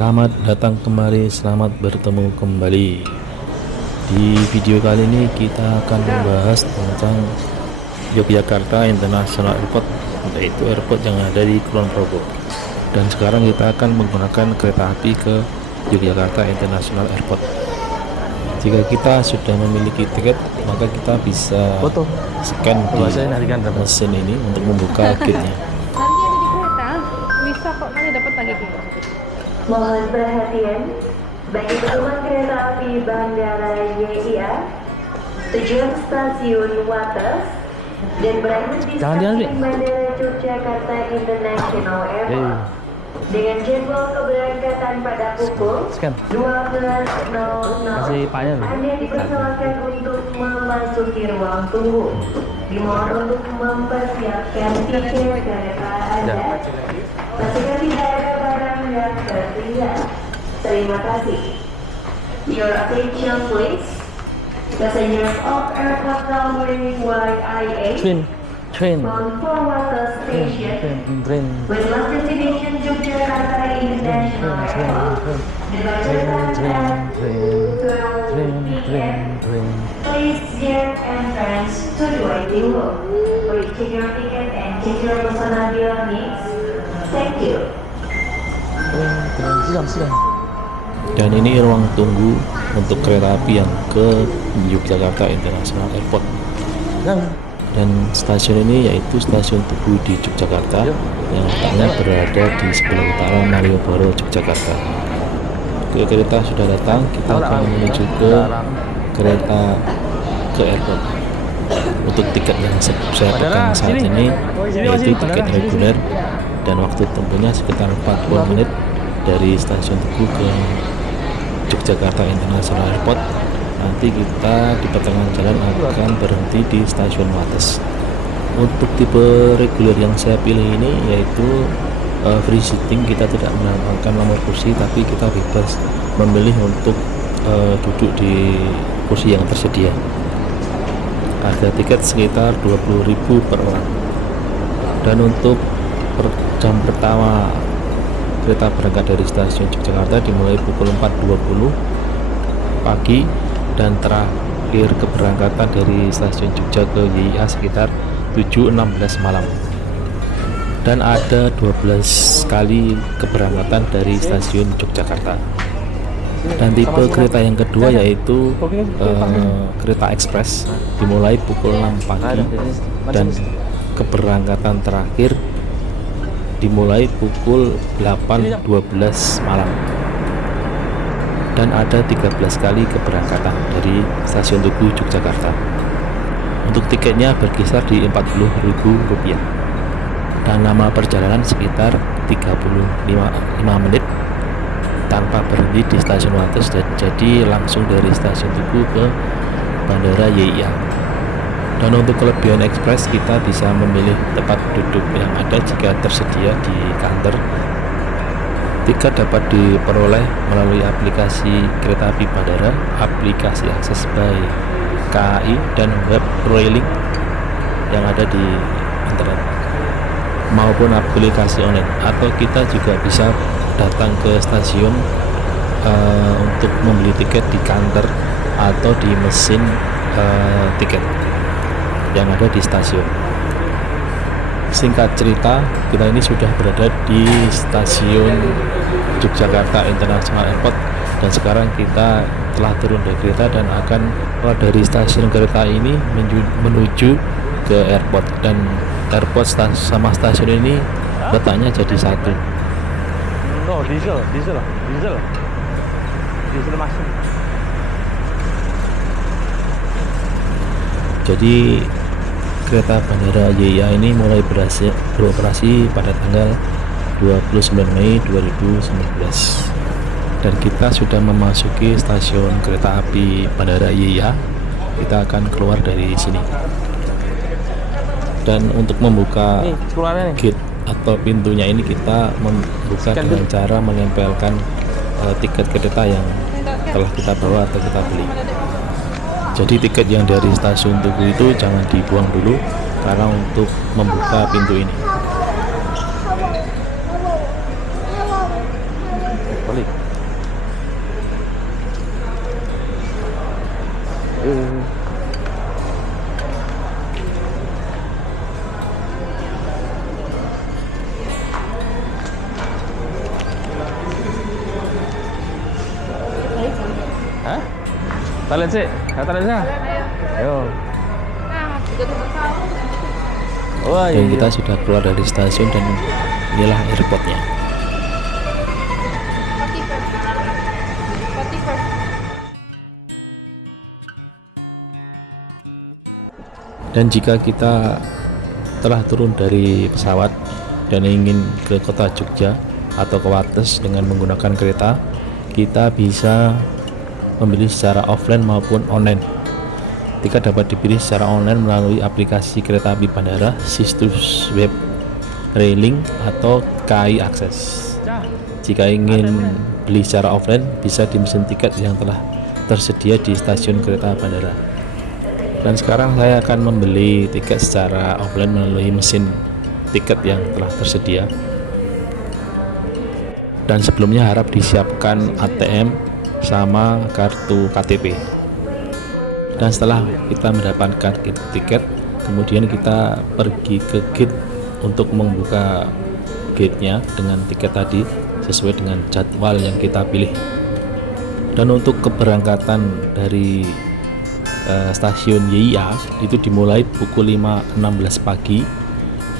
Selamat datang kembali, selamat bertemu kembali. Di video kali ini kita akan membahas tentang Yogyakarta International Airport, yaitu airport yang ada di Kulon Progo. Dan sekarang kita akan menggunakan kereta api ke Yogyakarta International Airport. Jika kita sudah memiliki tiket, maka kita bisa scan di mesin ini untuk membuka gate-nya. Nanti ada di kereta, bisa kok nanti dapat lagi gitu. Mohon perhatian bagi teman kereta api Bandara YIA tujuan stasiun Wates dan berakhir di stasiun Bandara Yogyakarta International Airport dengan jadwal keberangkatan pada pukul 12.00. Anda dipersilakan untuk memasuki ruang tunggu. Dimohon untuk mempersiapkan tiket kereta Anda. Pastikan tidak ada barang yang tertinggal. Terima kasih. Your attention please. Passengers of airport number YIA bound for Wates Station with last destination Yogyakarta International Airport. Dibacakan at 12 p.m. Please check entrance to the waiting room. Please check your ticket and check your personal belongings. Thank you. Dan ini ruang tunggu untuk kereta api yang ke Yogyakarta International Airport. Dan stasiun ini yaitu stasiun Tugu di Yogyakarta yang letaknya berada di sebelah utara Malioboro, Yogyakarta. Kereta sudah datang, kita akan menuju ke kereta ke airport. Untuk tiket yang saya pegang saat ini yaitu tiket reguler dan waktu tempuhnya sekitar 40 menit dari stasiun Tugu ke Yogyakarta International Airport. Nanti kita di pertengahan jalan akan berhenti di stasiun Wates. Untuk tipe reguler yang saya pilih ini yaitu free seating, kita tidak menambahkan nomor kursi, tapi kita bebas memilih untuk duduk di kursi yang tersedia. Harga tiket sekitar 20.000 per orang. Dan untuk jam pertama kereta berangkat dari stasiun Yogyakarta dimulai pukul 4.20 pagi dan terakhir keberangkatan dari stasiun Jogja ke YIA sekitar 7.16 malam. Dan ada 12 kali keberangkatan dari stasiun Yogyakarta. Dan tipe kereta yang kedua yaitu kereta ekspres dimulai pukul 6 pagi dan keberangkatan terakhir dimulai pukul 8.12 malam. Dan ada 13 kali keberangkatan dari stasiun Tugu Yogyakarta. Untuk tiketnya berkisar di Rp40.000 dan lama perjalanan sekitar 35 menit tanpa berhenti di stasiun Wates, jadi langsung dari stasiun Tugu ke Bandara YIA. Dan untuk kelebihan ekspres, kita bisa memilih tempat duduk yang ada jika tersedia di counter. Tiket dapat diperoleh melalui aplikasi kereta api bandara, aplikasi akses by KAI, dan web railing yang ada di internet maupun aplikasi online. Atau kita juga bisa datang ke stasiun untuk membeli tiket di counter atau di mesin tiket yang ada di stasiun. Singkat cerita, kita ini sudah berada di stasiun Yogyakarta International Airport dan sekarang kita telah turun dari kereta dan akan keluar dari stasiun kereta ini menuju ke airport. Dan airport sama stasiun ini letaknya jadi satu. Diesel masuk. Jadi kereta Bandara YIA ini mulai beroperasi pada tanggal 29 Mei 2019 dan kita sudah memasuki stasiun kereta api Bandara YIA. Kita akan keluar dari sini. Dan untuk membuka gate atau pintunya ini kita membuka dengan cara menempelkan tiket kereta yang telah kita bawa atau kita beli. Jadi tiket yang dari stasiun Tugu itu jangan dibuang dulu karena untuk membuka pintu ini. balik. Hah? Talen sih, talen sih. Ayo. Nah, juga tuh tahu. Oh, dan kita sudah keluar dari stasiun dan inilah airportnya. Dan jika kita telah turun dari pesawat dan ingin ke kota Jogja atau ke Wates dengan menggunakan kereta, kita bisa memilih secara offline maupun online. Tiket dapat dipilih secara online melalui aplikasi kereta api bandara, situs web Railing atau KAI Akses. Jika ingin beli secara offline, bisa di mesin tiket yang telah tersedia di stasiun kereta bandara. Dan sekarang saya akan membeli tiket secara offline melalui mesin tiket yang telah tersedia. Dan sebelumnya harap disiapkan ATM sama kartu KTP. Dan setelah kita mendapatkan tiket, kemudian kita pergi ke gate untuk membuka gate-nya dengan tiket tadi sesuai dengan jadwal yang kita pilih. Dan untuk keberangkatan dari stasiun YIA itu dimulai pukul 5.16 pagi,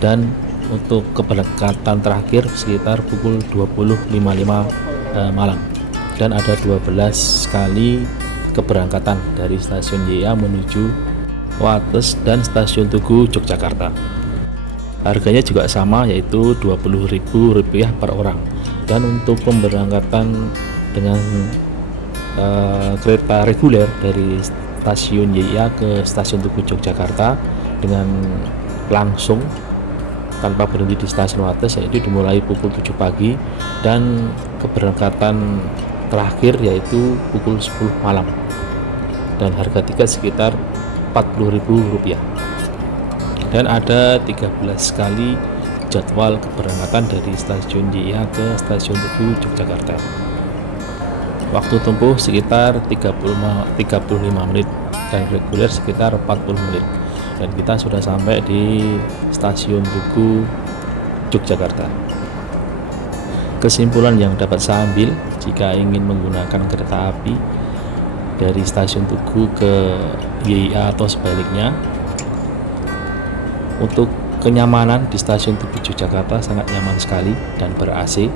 dan untuk keberangkatan terakhir sekitar pukul 20.55 malam. Dan ada 12 kali keberangkatan dari stasiun YIA menuju Wates dan stasiun Tugu Yogyakarta. Harganya juga sama, yaitu Rp20.000 per orang. Dan untuk pemberangkatan dengan kereta reguler dari stasiun YIA ke stasiun Tugu Yogyakarta dengan langsung tanpa berhenti di stasiun Wates, yaitu dimulai pukul 7 pagi dan keberangkatan terakhir yaitu pukul 10 malam, dan harga tiket sekitar Rp40.000. Dan ada 13 kali jadwal keberangkatan dari stasiun YIA ke stasiun Tugu Yogyakarta. Waktu tempuh sekitar 35 menit dan reguler sekitar 40 menit. Dan kita sudah sampai di stasiun Tugu Yogyakarta. Kesimpulan yang dapat saya ambil, jika ingin menggunakan kereta api dari stasiun Tugu ke YIA atau sebaliknya, untuk kenyamanan di stasiun Tugu Yogyakarta sangat nyaman sekali dan ber-AC.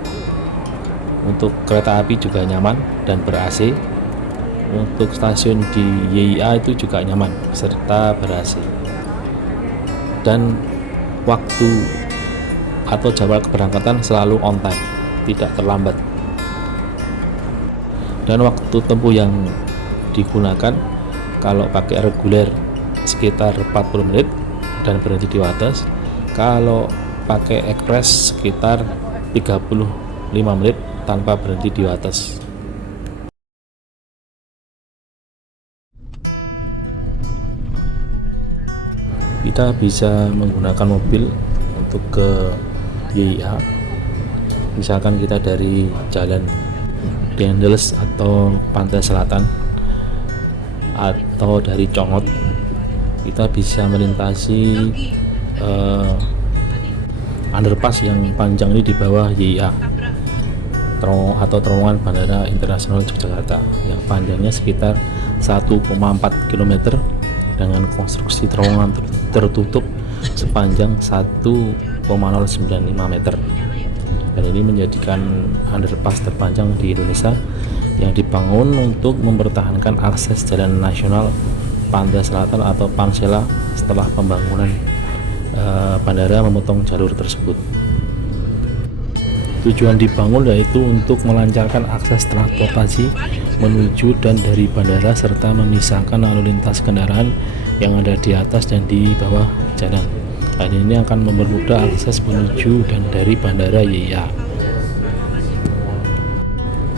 Untuk kereta api juga nyaman dan ber-AC. Untuk stasiun di YIA itu juga nyaman serta ber-AC. Dan waktu atau jadwal keberangkatan selalu on time, tidak terlambat. Dan waktu tempuh yang digunakan kalau pakai reguler sekitar 40 menit dan berhenti di Wates. Kalau pakai ekspres sekitar 35 menit tanpa berhenti di Wates. Kita bisa menggunakan mobil untuk ke YIA. Misalkan kita dari Jalan Dendels atau Pantai Selatan atau dari Congot, kita bisa melintasi underpass yang panjang ini di bawah YIA atau terowongan Bandara Internasional Yogyakarta yang panjangnya sekitar 1,4 km dengan konstruksi terowongan tertutup sepanjang 1,095 meter. Dan ini menjadikan underpass terpanjang di Indonesia yang dibangun untuk mempertahankan akses jalan nasional Pantai Selatan atau Pansela setelah pembangunan bandara memotong jalur tersebut. Tujuan dibangun yaitu untuk melancarkan akses transportasi menuju dan dari bandara serta memisahkan lalu lintas kendaraan yang ada di atas dan di bawah jalan. Hal ini akan mempermudah akses menuju dan dari bandara YIA.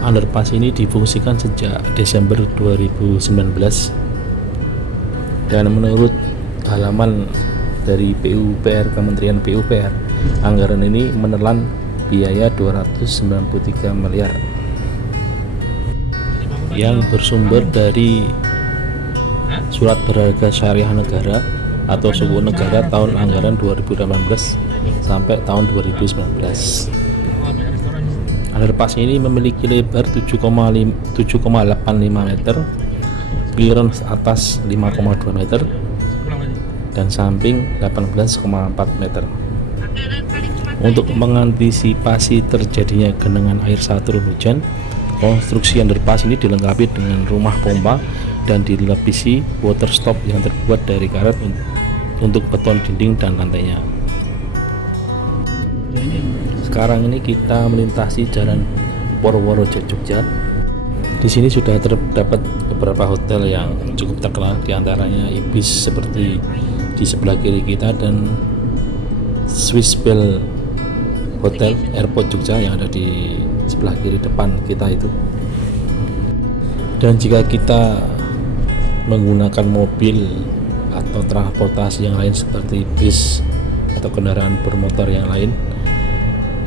Underpass ini difungsikan sejak Desember 2019 dan menurut halaman dari PUPR, Kementerian PUPR, anggaran ini menelan biaya 293 miliar yang bersumber dari Surat Berharga Syariah Negara atau Suku Negara tahun anggaran 2018 sampai tahun 2019. Underpass ini memiliki lebar 7,85 meter, clearance atas 5,2 meter, dan samping 18,4 meter. Untuk mengantisipasi terjadinya genangan air saat turun hujan, konstruksi underpass ini dilengkapi dengan rumah pompa dan dilapisi water stop yang terbuat dari karet untuk beton dinding dan lantainya. Sekarang ini kita melintasi jalan Purworejo Jogja. Di sini sudah terdapat beberapa hotel yang cukup terkenal, diantaranya Ibis seperti di sebelah kiri kita dan Swiss Bell Hotel Airport Jogja yang ada di sebelah kiri depan kita itu. Dan jika kita menggunakan mobil atau transportasi yang lain seperti bis atau kendaraan bermotor yang lain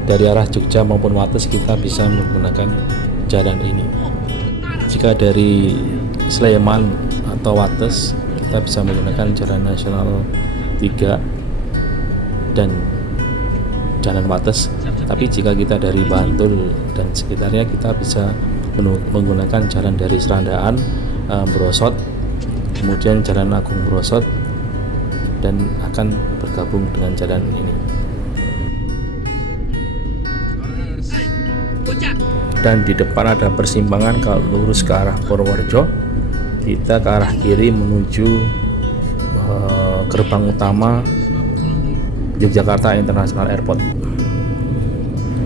dari arah Jogja maupun Wates, kita bisa menggunakan jalan ini. Jika dari Sleman atau Wates, kita bisa menggunakan Jalan Nasional 3 dan Jalan Wates. Tapi jika kita dari Bantul dan sekitarnya, kita bisa menggunakan jalan dari Serandaan, Brosot, kemudian Jalan Agung Brosot, dan akan bergabung dengan jalan ini. Dan di depan ada persimpangan, kalau lurus ke arah Purworejo, kita ke arah kiri menuju gerbang utama Yogyakarta International Airport.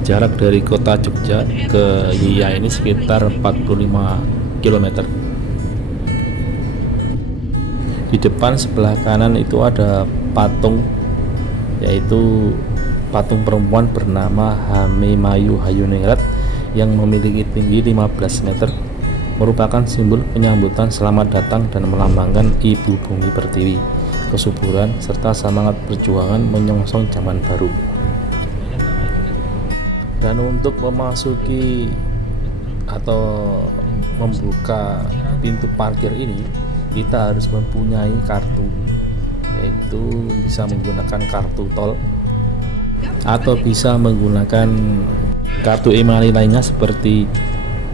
Jarak dari kota Jogja ke YIA ini sekitar 45 km. Di depan sebelah kanan itu ada patung, yaitu patung perempuan bernama Hamemayu Hayuningrat yang memiliki tinggi 15 meter, merupakan simbol penyambutan selamat datang dan melambangkan Ibu Bumi Pertiwi, kesuburan serta semangat perjuangan menyongsong zaman baru. Dan untuk memasuki atau membuka pintu parkir ini, kita harus mempunyai kartu, yaitu bisa menggunakan kartu tol atau bisa menggunakan kartu e-money lainnya seperti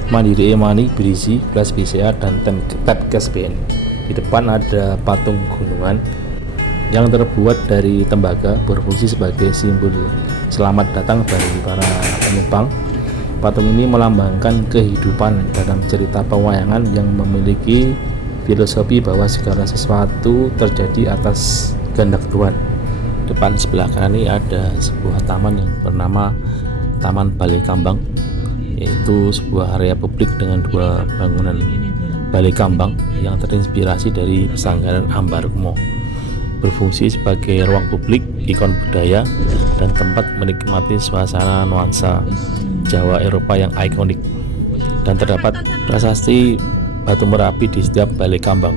Mandiri e-money, Brizi, Plus BCA, dan Tap Cash BN. Di depan ada patung gunungan yang terbuat dari tembaga, berfungsi sebagai simbol selamat datang bagi para penumpang. Patung ini melambangkan kehidupan dalam cerita pewayangan yang memiliki filosofi bahwa segala sesuatu terjadi atas kehendak Tuhan. Depan sebelah kanan ini ada sebuah taman yang bernama Taman Balai Kambang, yaitu sebuah area publik dengan dua bangunan balai kambang yang terinspirasi dari pesanggaran Ambarukmo, berfungsi sebagai ruang publik, ikon budaya, dan tempat menikmati suasana nuansa Jawa Eropa yang ikonik. Dan terdapat prasasti batu merapi di setiap balai kambang.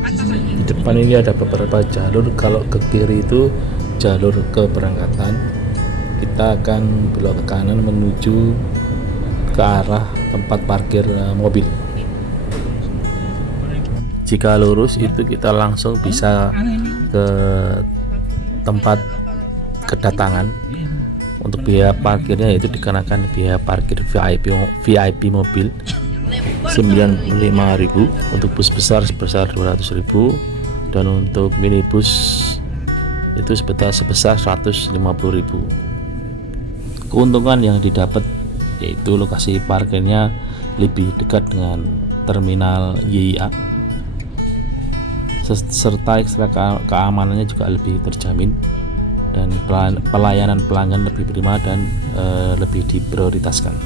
Di depan ini ada beberapa jalur. Kalau ke kiri itu jalur keberangkatan, kita akan belok ke kanan menuju ke arah tempat parkir mobil. Jika lurus itu kita langsung bisa ke tempat kedatangan. Untuk biaya parkirnya yaitu dikenakan biaya parkir VIP mobil 95.000, untuk bus besar sebesar 200.000, dan untuk minibus itu sebesar 150.000. Keuntungan yang didapat yaitu lokasi parkirnya lebih dekat dengan terminal YIA, serta ekstra keamanannya juga lebih terjamin, dan pelayanan pelanggan lebih prima dan lebih diprioritaskan.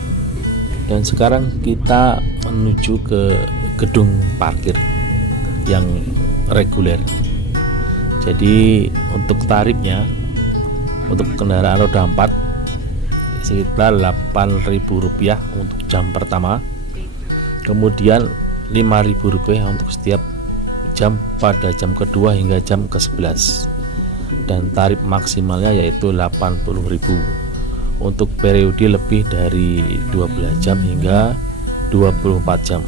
Dan sekarang kita menuju ke gedung parkir yang reguler. Jadi untuk tarifnya, untuk kendaraan roda 4 sekitar Rp8.000 untuk jam pertama, kemudian Rp5.000 untuk setiap jam pada jam kedua hingga jam ke-11, dan tarif maksimalnya yaitu Rp80.000 untuk periode lebih dari 12 jam hingga 24 jam.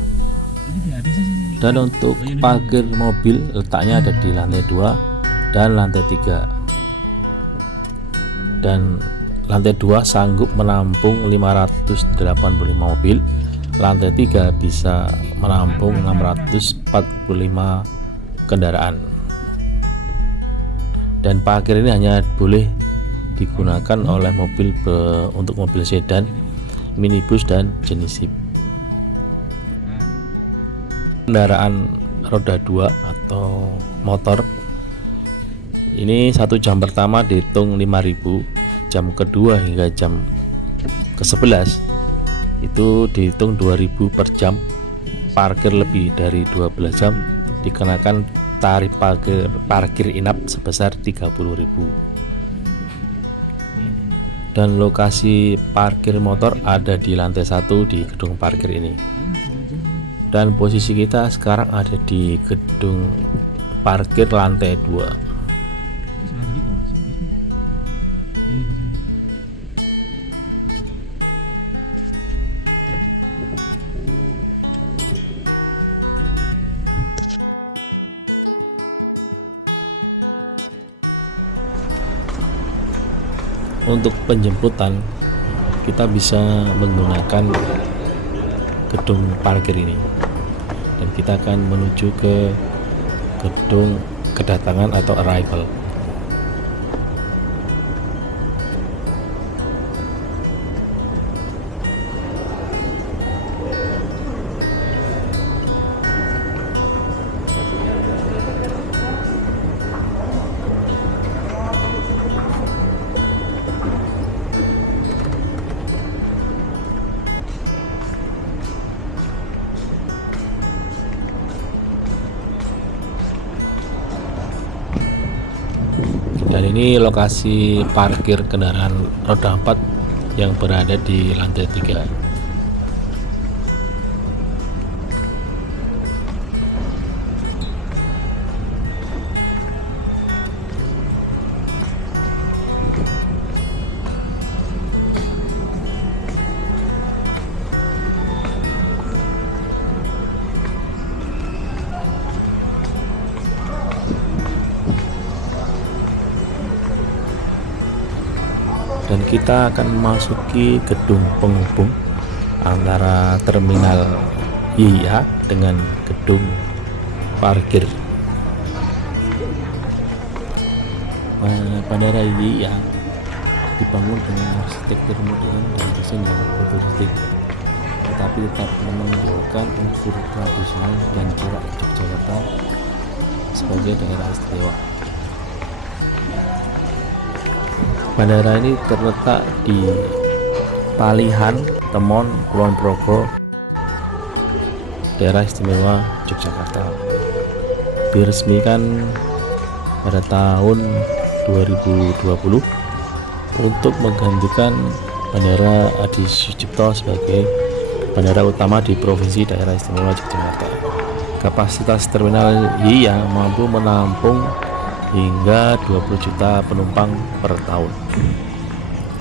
Dan untuk parkir mobil letaknya ada di lantai 2 dan lantai 3. Dan lantai 2 sanggup menampung 585 mobil, lantai 3 bisa menampung 645 kendaraan. Dan parkir ini hanya boleh digunakan oleh mobil untuk mobil sedan, minibus dan jenis jeep. Kendaraan roda 2 atau motor ini 1 jam pertama dihitung 5.000, jam kedua hingga jam ke-11 itu dihitung 2.000 per jam. Parkir lebih dari 12 jam dikenakan tarif parkir inap sebesar 30.000. Dan lokasi parkir motor ada di lantai 1 di gedung parkir ini. Dan posisi kita sekarang ada di gedung parkir lantai 2. Untuk penjemputan kita bisa menggunakan gedung parkir ini, dan kita akan menuju ke gedung kedatangan atau arrival. Dan ini lokasi parkir kendaraan roda 4 yang berada di lantai 3. Dan kita akan memasuki gedung penghubung antara terminal YIA dengan gedung parkir. Bandara YIA dibangun dengan arsitektur modern dan desain yang futuristik, tetapi tetap menonjolkan unsur tradisional dan corak Yogyakarta sebagai daerah istimewa. Bandara ini terletak di Palihan, Temon, Kulon Progo, daerah istimewa Yogyakarta. Diresmikan pada tahun 2020 untuk menggantikan Bandara Adi Sucipto sebagai bandara utama di Provinsi Daerah Istimewa Yogyakarta. Kapasitas terminal YIA mampu menampung hingga 20 juta penumpang per tahun.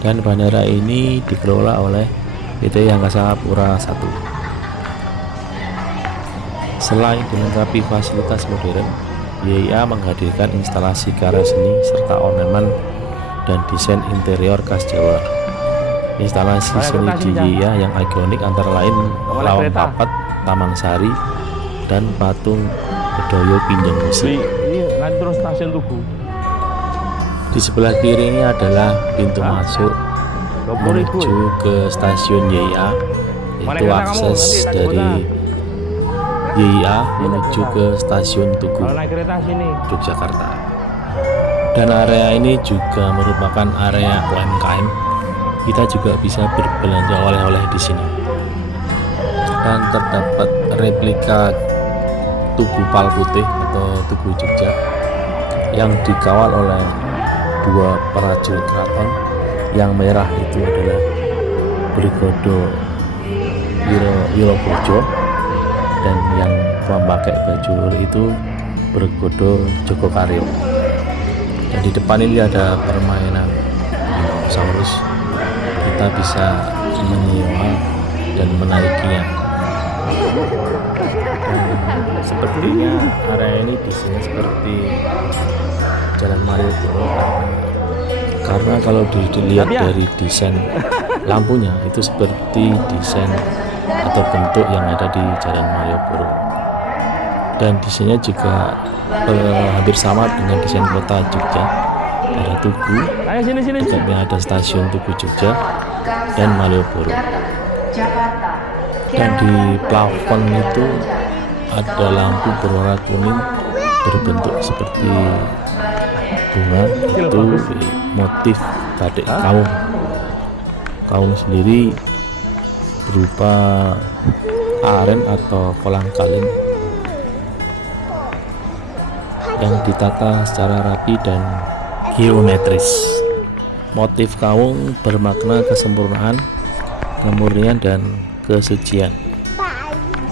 Dan bandara ini dikelola oleh PT Angkasa Pura I. Selain dilengkapi fasilitas modern, YIA menghadirkan instalasi karya seni serta ornamen dan desain interior khas Jawa. Instalasi seni di YIA yang ikonik antara lain Lawang Papat, Taman Sari, dan patung Bedoyo Pinjeng Musik. Ini terus stasiun Tugu. Di sebelah kiri ini adalah pintu masuk menuju ke stasiun YIA, itu akses dari YIA menuju ke stasiun Tugu Yogyakarta. Dan area ini juga merupakan area UMKM. Kita juga bisa berbelanja oleh-oleh di sini. Dan terdapat replika Tugu Pal Putih atau Tugu Jogja yang dikawal oleh 2 prajurit keraton. Yang merah itu adalah Brigodo Wirobojo, dan yang memakai baju itu Brigodo Jogokaryo. Dan di depan ini ada permainan dinosaurus. Kita bisa menyewa dan menaikinya. Sepertinya area ini desainnya seperti Jalan Malioboro karena kalau dilihat dari desain lampunya itu seperti desain atau bentuk yang ada di Jalan Malioboro, dan desainnya juga hampir sama dengan desain kota Jogja. Ada Tugu, Ayo sini. dekatnya ada stasiun Tugu Jogja dan Malioboro. Dan di plafon itu ada lampu berwarna kuning berbentuk seperti bunga, itu motif batik kaung. Kaung sendiri berupa aren atau kolang kaling yang ditata secara rapi dan geometris. Motif kaung bermakna kesempurnaan, kemurnian, dan kesucian.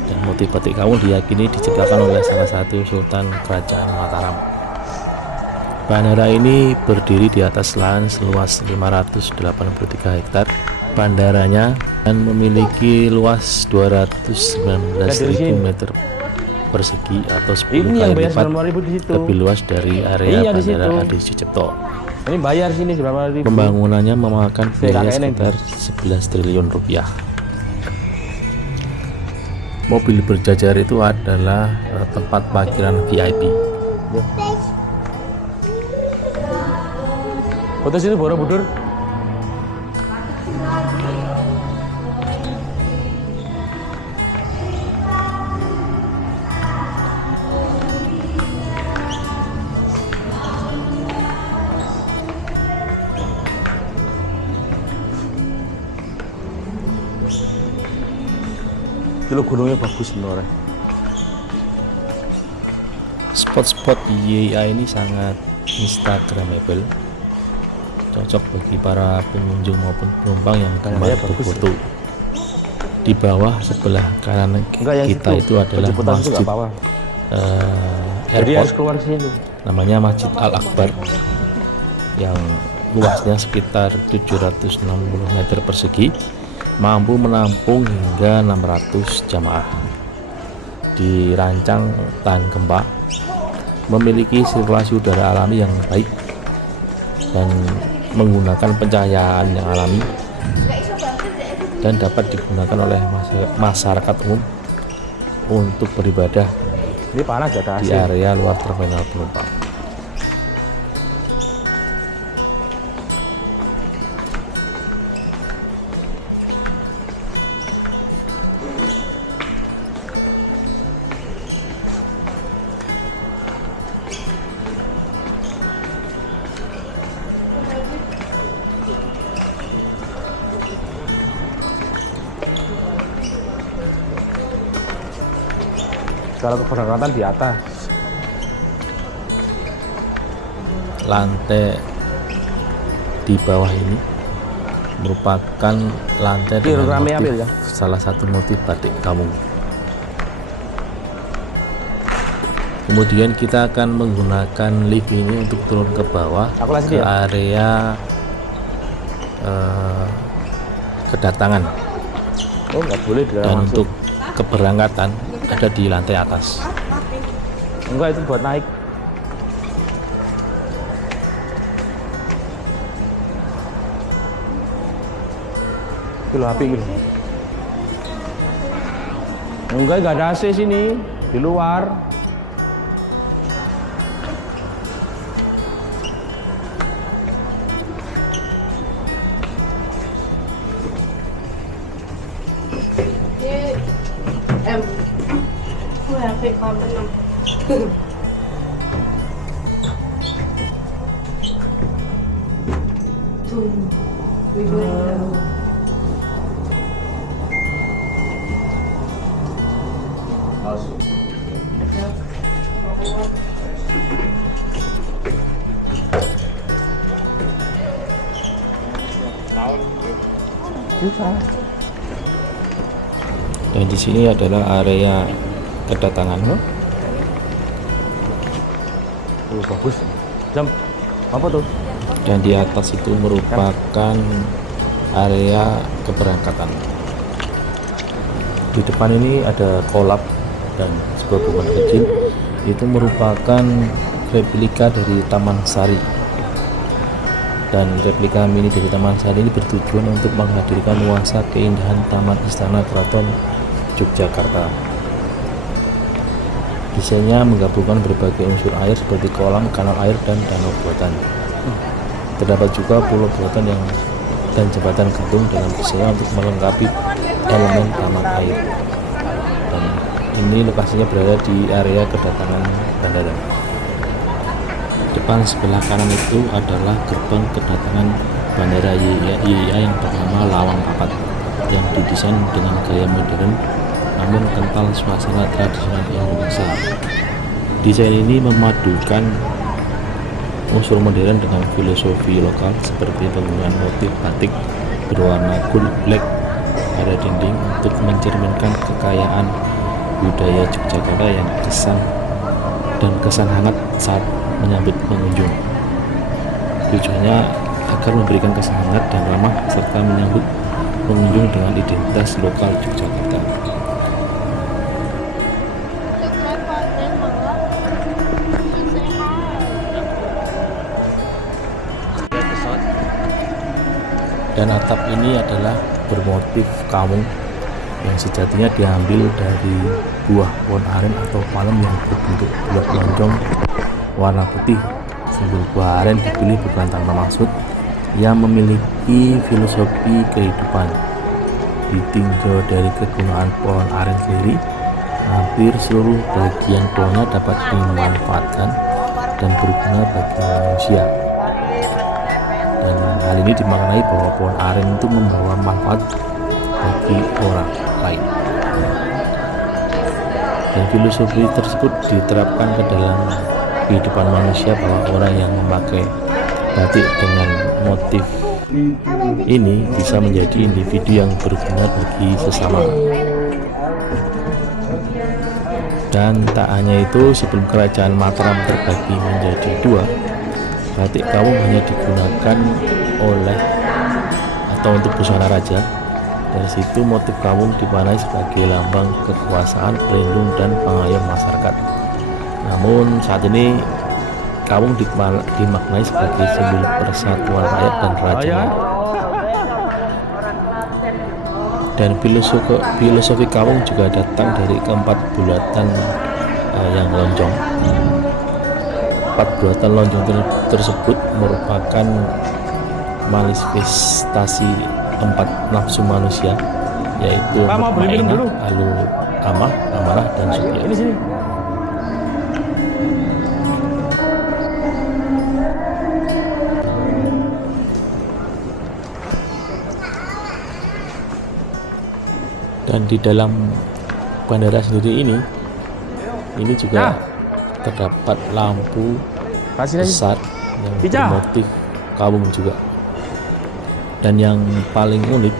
Dan motif batik kaung diyakini diciptakan oleh salah satu sultan kerajaan Mataram. Bandara ini berdiri di atas lahan seluas 583 hektar. Bandaranya dan memiliki luas 219.000 meter persegi atau 10 Ini yang kali bayar lipat 9.000 di situ. lebih luas dari area Iya, di Bandara situ. Adi Sucipto. Ini bayar sini 9.000. Pembangunannya memakan biaya KKN. sekitar 11 triliun rupiah. Mobil berjajar itu adalah tempat parkiran VIP. Foto situ Borobudur. Itu gunungnya bagus sebenarnya. Spot-spot di YIA ini sangat instagramable, cocok bagi para pengunjung maupun penumpang yang gemar Kayaknya bagus berfoto. Di bawah sebelah kanan Enggak, yang kita itu adalah Jemputan itu masjid nggak apa-apa. Jadi harus airport, keluar sini. namanya Masjid Al Akbar, yang luasnya sekitar 760 meter persegi, mampu menampung hingga 600 jamaah. Dirancang tahan gempa, memiliki sirkulasi udara alami yang baik, dan menggunakan pencahayaan yang alami, dan dapat digunakan oleh masyarakat umum untuk beribadah Ini panas gak ada AC. di area luar terminal penumpang. Kalau keberangkatan di atas. Lantai di bawah ini merupakan lantai Ini dengan rame motif, ambil ya? salah satu motif batik kamu. Kemudian kita akan menggunakan lift ini untuk turun ke bawah Aku ke lagi ya? area kedatangan, Oh nggak boleh dilarang dan masuk. untuk keberangkatan ada di lantai atas. Enggak, itu buat naik. Kilo api gitu. Enggak, nggak ada AC sini, di luar. Dan di sini adalah area kedatangan. Oh, bagus. Jam apa tuh? Dan di atas itu merupakan area keberangkatan. Di depan ini ada kolab dan sebuah bangunan kecil itu merupakan replika dari Taman Sari. Dan replika mini dari Taman Sari ini bertujuan untuk menghadirkan nuansa keindahan Taman Istana Keraton Yogyakarta. Desainnya menggabungkan berbagai unsur air seperti kolam, kanal air, dan danau buatan. Terdapat juga pulau buatan dan jembatan gantung dengan desain untuk melengkapi elemen taman air. Dan ini lokasinya berada di area kedatangan bandara. Depan sebelah kanan itu adalah gerbang kedatangan Bandara YIA yang bernama Lawang Papat, yang didesain dengan gaya modern namun kental suasana tradisional Indonesia. Desain ini memadukan unsur modern dengan filosofi lokal seperti penggunaan motif batik berwarna gold black pada dinding untuk mencerminkan kekayaan budaya Yogyakarta yang kesan hangat saat menyambut pengunjung. Tujuannya agar memberikan kesan hangat dan ramah serta menyambut pengunjung dengan identitas lokal Yogyakarta. Dan atap ini adalah bermotif kawung yang sejatinya diambil dari buah pohon aren atau palem yang berbentuk bulat lonjong warna putih. Simbol buah aren dipilih bukan tanpa maksud, yang memiliki filosofi kehidupan. Ditinjau dari kegunaan pohon aren sendiri, hampir seluruh bagian pohonnya dapat dimanfaatkan dan berguna bagi manusia. Dan hal ini dimaknai bahwa pohon aren itu membawa manfaat bagi orang lain. Dan filosofi tersebut diterapkan ke dalam kehidupan manusia, bahwa orang yang memakai batik dengan motif ini bisa menjadi individu yang berguna bagi sesama. Dan tak hanya itu, sebelum kerajaan Mataram terbagi menjadi dua, batik kawung hanya digunakan untuk busana raja. Dari situ motif kawung dimaknai sebagai lambang kekuasaan, pelindung, dan pengayom masyarakat. Namun saat ini kawung dimaknai sebagai simbol persatuan rakyat dan kerajaan. Dan filosofi kawung juga datang dari keempat bulatan yang lonjong. Empat bulatan lonjong tersebut merupakan manifestasi empat nafsu manusia, yaitu mutmainah, lalu amah, amarah, dan subya. Dan di dalam bandara sendiri ini juga terdapat lampu besar yang bermotif kawung juga. Dan yang paling unik,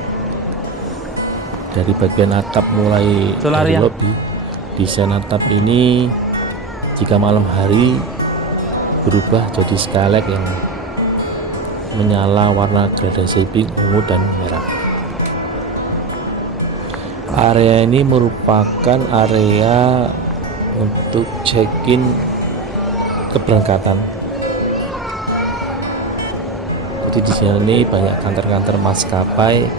dari bagian atap mulai dari lobi, desain atap ini jika malam hari berubah jadi skylight yang menyala warna gradasi pink, ungu, dan merah. Area ini merupakan area untuk check-in keberangkatan. Jadi di sini banyak kantor-kantor maskapai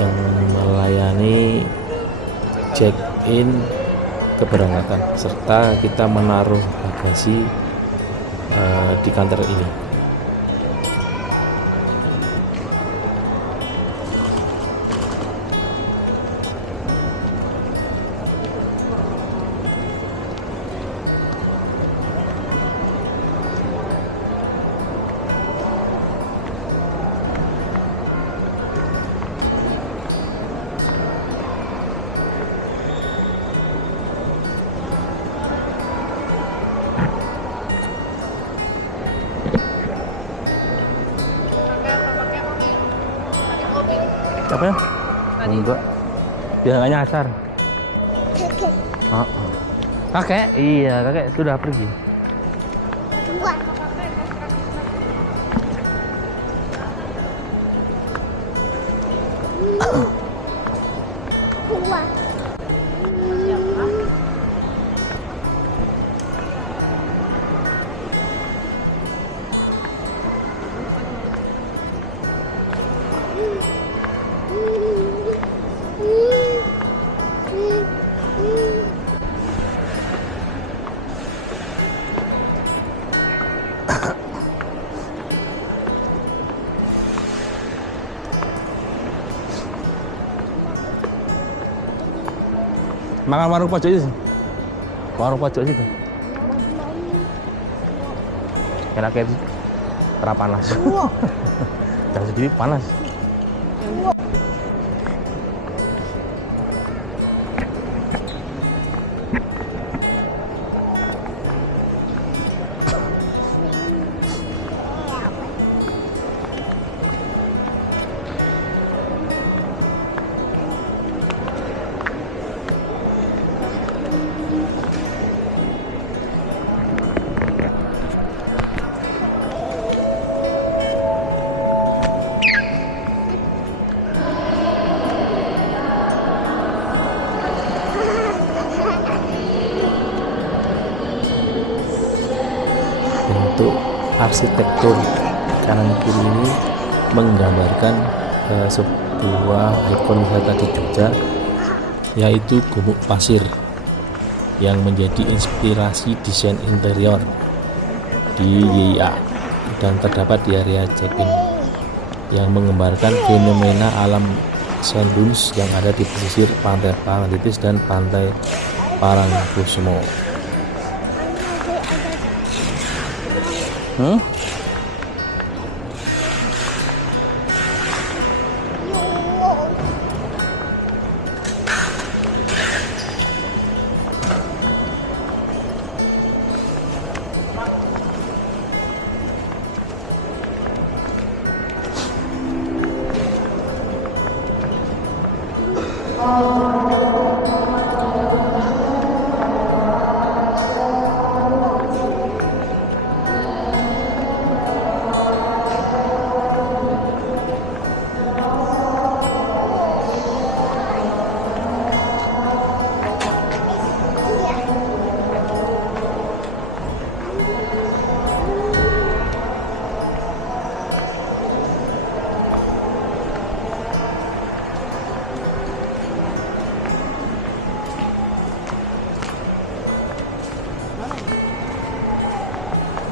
yang melayani check-in keberangkatan, serta kita menaruh bagasi di kantor ini. Apa ya? Enggak. Dia nggak nyasar. Kakek? Iya, kakek sudah pergi. Makan warung pojok itu. Warung pojok situ. Enak kayak panas. Jam segini panas. Bentuk arsitektur kanan kiri ini menggambarkan sebuah ikon wisata di Jogja, yaitu gumuk pasir yang menjadi inspirasi desain interior di YIA dan terdapat di area check-in yang menggambarkan fenomena alam Sendus yang ada di pesisir pantai Parangtritis dan pantai Parangkusumo.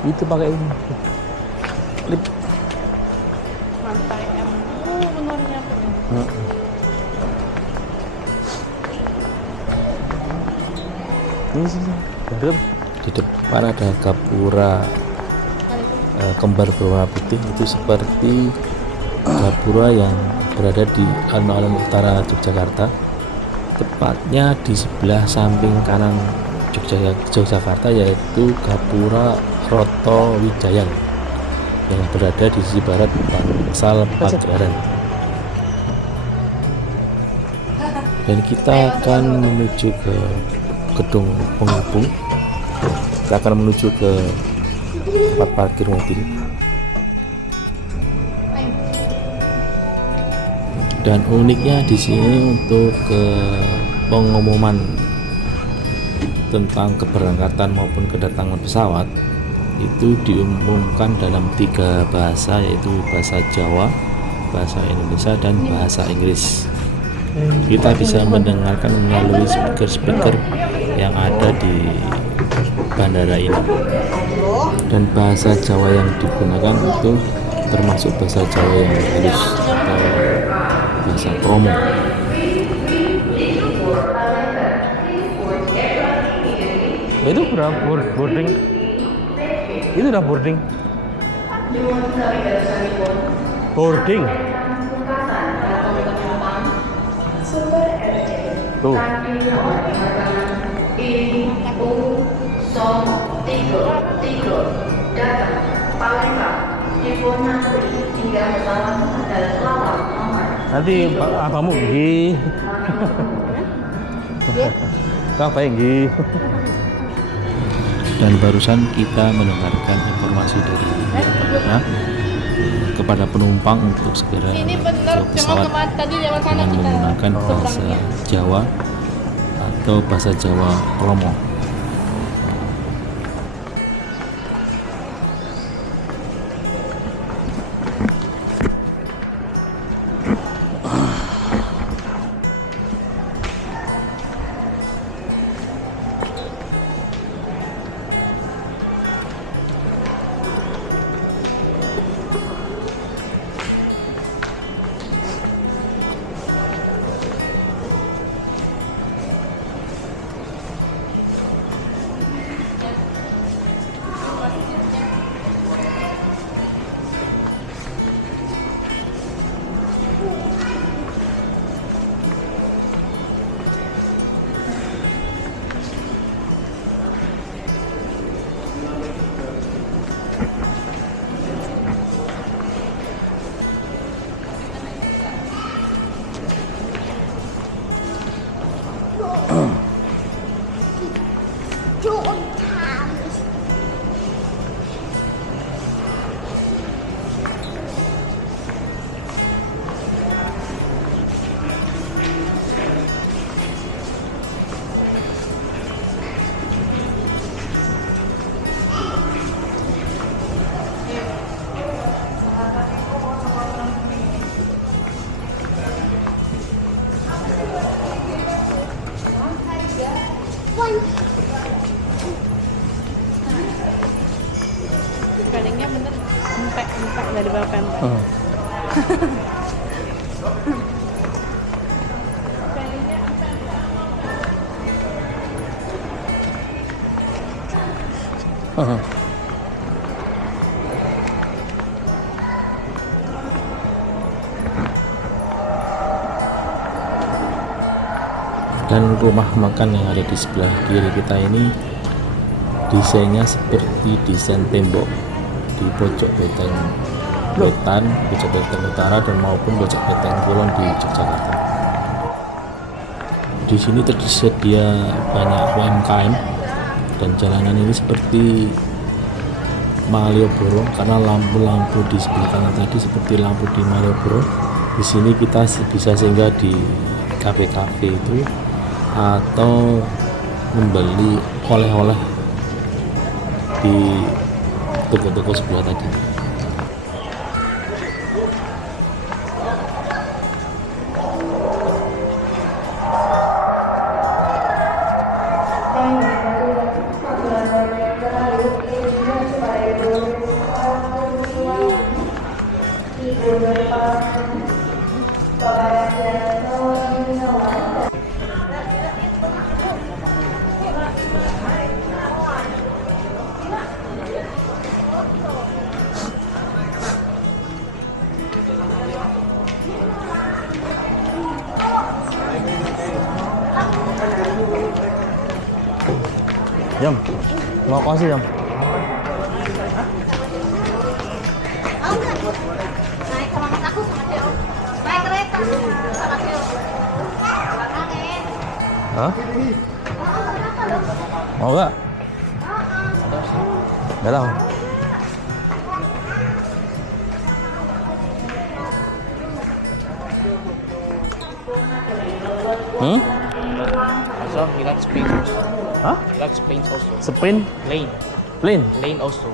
Itu pakai ini. Lip. Pantai M. Menornya tuh. Ini sih. Betul. Di depan ada gapura kembar berwarna putih, itu seperti gapura yang berada di alun-alun utara Yogyakarta, tepatnya di sebelah samping kanan Yogyakarta, yaitu gapura Roto Wijayang yang berada di sisi barat Bangsal Pagelaran. Dan kita akan menuju ke gedung penghubung. Kita akan menuju ke tempat parkir mobil. Dan uniknya di sini untuk pengumuman tentang keberangkatan maupun kedatangan pesawat itu diumumkan dalam 3 bahasa, yaitu bahasa Jawa, bahasa Indonesia, dan bahasa Inggris. Kita bisa mendengarkan melalui speaker-speaker yang ada di bandara ini. Dan bahasa Jawa yang digunakan itu termasuk bahasa Jawa yang halus atau bahasa promo. Itu udah boarding. Itu udah boarding. Boarding. Tuh. Nanti abangmu gih. Apa yang gih? Dan barusan kita mendengarkan informasi dari bandara kepada penumpang untuk segera Ini bener, ke pesawat tadi lewat sana dengan kita menggunakan bahasa seberangnya. Jawa atau bahasa Jawa promo. Spellingnya bener empek dari bawah pempek. Spellingnya empek. Dan rumah makan yang ada di sebelah kiri kita ini desainnya seperti desain tembok di pojok Beteng Wetan, pojok Beteng Utara, dan maupun pojok Beteng Kulon di Yogyakarta. Di sini tersedia banyak UMKM dan jalanan ini seperti Malioboro karena lampu-lampu di sebelah kanan tadi seperti lampu di Malioboro. Di sini kita bisa singgah di kafe-kafe itu atau membeli oleh-oleh di toko-toko sebelah tadi. Jam, mau kasih jam. Naik sama mas aku sama Theo. Naik kereta sama Theo. Hah? Mau gak? Gak tahu. Also, he likes paint also. Hah? He likes paint also. Spin? Lane. Plain? Lane also.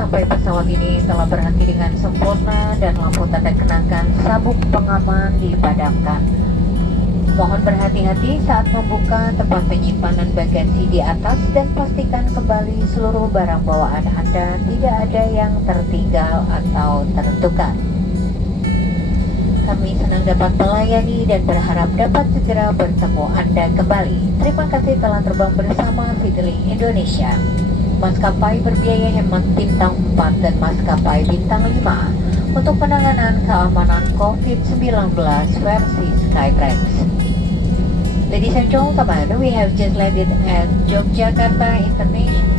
Sampai pesawat ini telah berhenti dengan sempurna dan lampu tanda kenakan sabuk pengaman dipadamkan. Mohon berhati-hati saat membuka tempat penyimpanan bagasi di atas dan pastikan kembali seluruh barang bawaan Anda tidak ada yang tertinggal atau tertukar. Kami senang dapat melayani dan berharap dapat segera bertemu Anda kembali. Terima kasih telah terbang bersama Citylink Indonesia. Maskapai berbiaya hemat bintang 4 dan maskapai bintang 5 untuk penanganan keamanan COVID-19 versi Skytrax. Ladies and gentlemen, we have just landed at Yogyakarta International.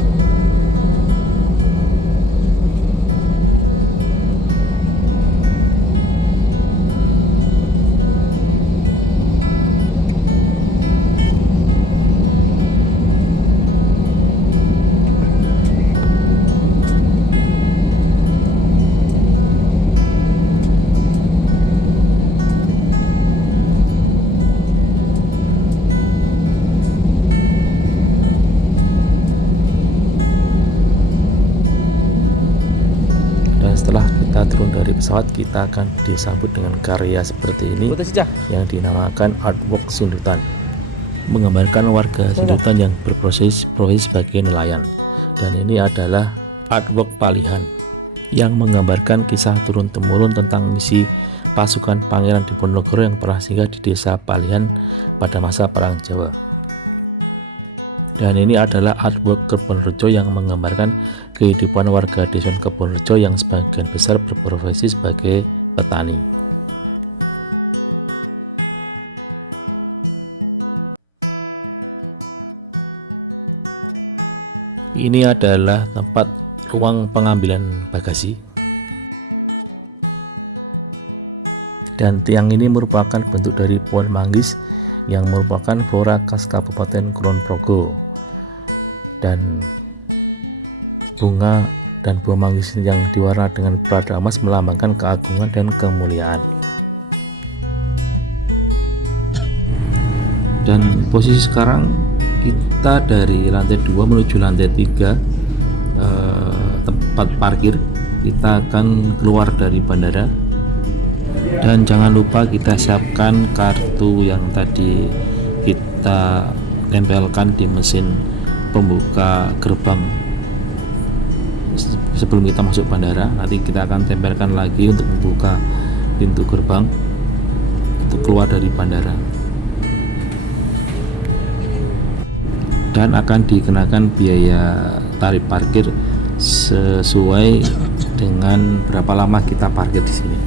Setelah kita turun dari pesawat, kita akan disambut dengan karya seperti ini yang dinamakan artwork Sundutan, menggambarkan warga Sundutan yang berprofesi sebagai nelayan. Dan ini adalah artwork Palihan yang menggambarkan kisah turun-temurun tentang misi pasukan Pangeran Diponegoro yang pernah singgah di desa Palihan pada masa Perang Jawa. Dan ini adalah artwork Kebonrejo yang menggambarkan kehidupan warga desa Kebonrejo yang sebagian besar berprofesi sebagai petani. Ini adalah tempat ruang pengambilan bagasi. Dan tiang ini merupakan bentuk dari pohon manggis yang merupakan flora khas Kabupaten Kulon Progo. Dan bunga dan buah manggis yang diwarna dengan perada emas melambangkan keagungan dan kemuliaan. Dan posisi sekarang kita dari lantai 2 menuju lantai 3 tempat parkir. Kita akan keluar dari bandara. Dan jangan lupa kita siapkan kartu yang tadi kita tempelkan di mesin pembuka gerbang sebelum kita masuk bandara. Nanti kita akan tempelkan lagi untuk membuka pintu gerbang untuk keluar dari bandara, dan akan dikenakan biaya tarif parkir sesuai dengan berapa lama kita parkir di sini.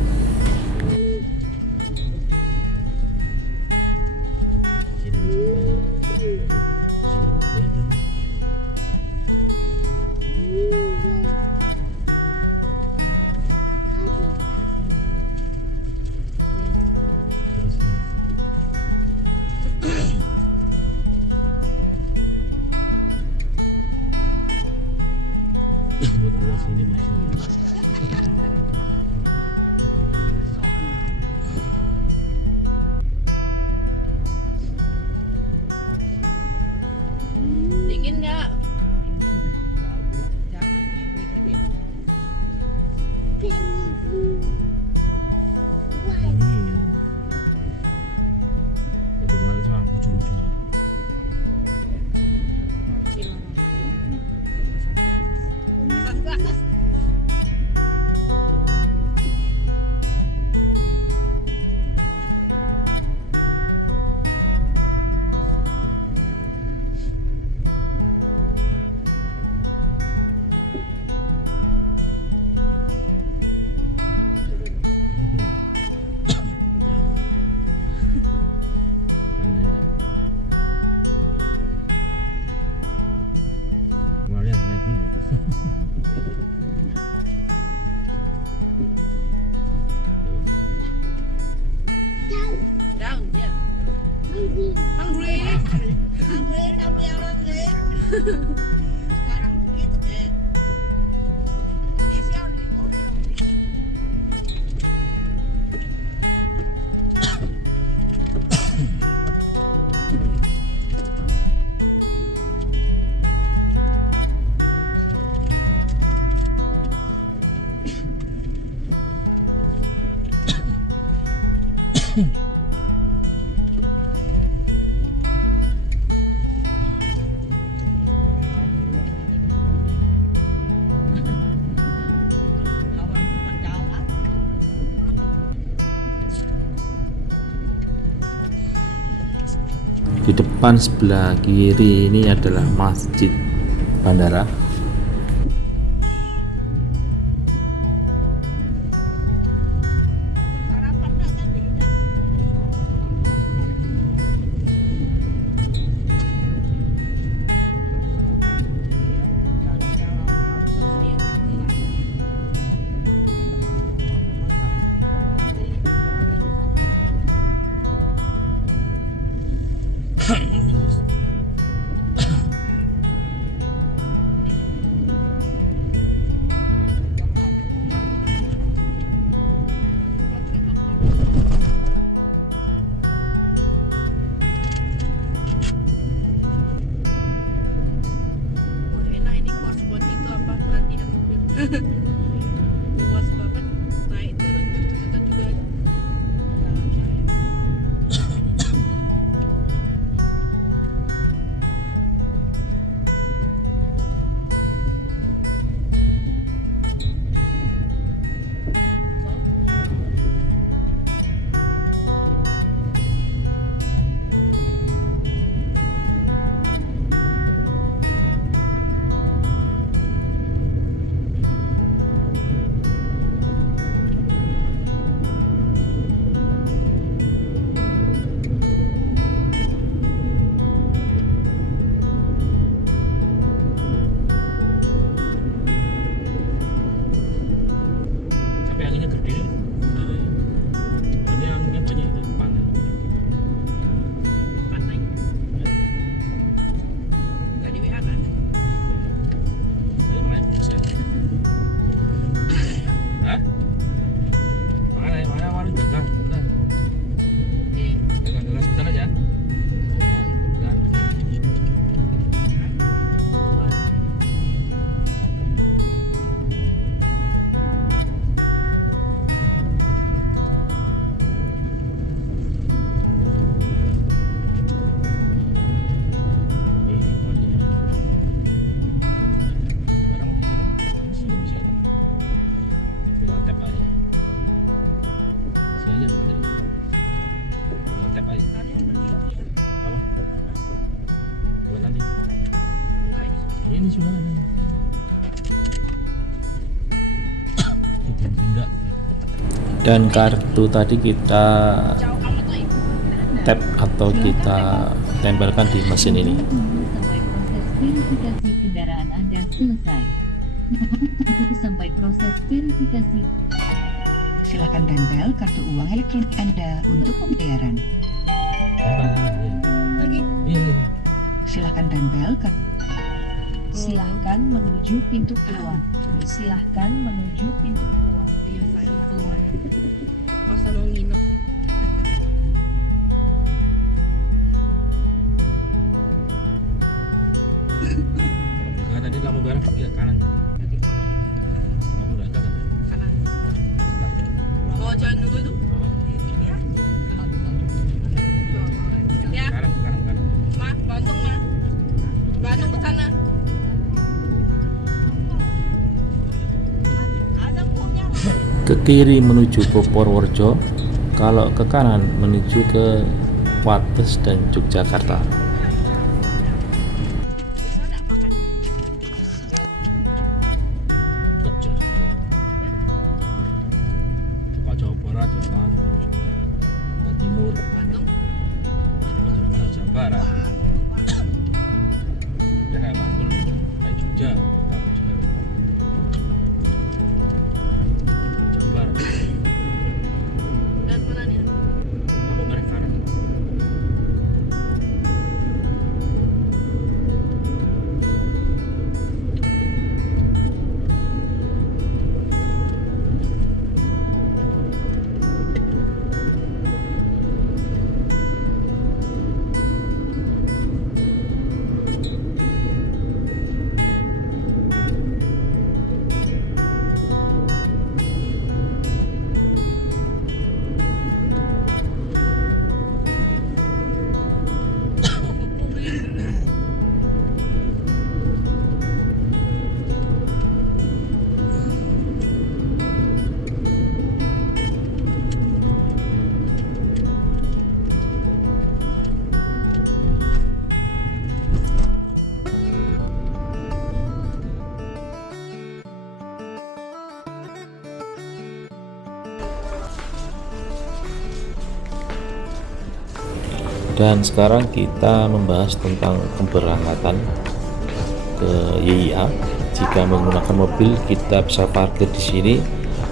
Dingin nggak? Down, yeah. Hungry. Hungry, kamu yang hungry. Sekarang begitu deh. Siap nih, Di depan sebelah kiri ini adalah Masjid Bandara. Enak ini course buat itu apa pelatihan. Puas banget naik turun juga ada. Tapi anginnya gede. Ini anginnya banyak itu pantai. Pantai. Gak di WA kan? Ini main bisa. Hah? Mana warung jaga? Bentar. Jaga sebentar aja. Dan ini sudah ada. Tidak. Dan kartu tadi kita tap atau kita tempelkan di mesin ini. Sampai proses verifikasi kendaraan Anda selesai. Tunggu sampai proses verifikasi. Silakan tempel kartu uang elektronik Anda untuk pembayaran. Lagi. Iya. Silakan tempel kartu. Silahkan menuju pintu keluar. Silahkan menuju pintu keluar. Iya saya mau keluar. Kosan mau nginep. Kalau tadi lampu merah ke kanan. Nanti Lampu merah ke kanan. kanan. Oh jalan dulu itu. Oh, Ya. Ya. kanan. Ma, Bandung ma. Bandung ke sana. Ke kiri menuju ke Purworejo, kalau ke kanan menuju ke Wates dan Yogyakarta. Betul. Jawa Barat, Jawa Tengah, Jawa Timur, Bandung. Jawa Barat. Ya kayak Bantul, kayak Jogja, Jawa Barat. Dan mana nih? Lampu merah kanan. Dan sekarang kita membahas tentang keberangkatan ke YIA. Jika menggunakan mobil kita bisa parkir di sini,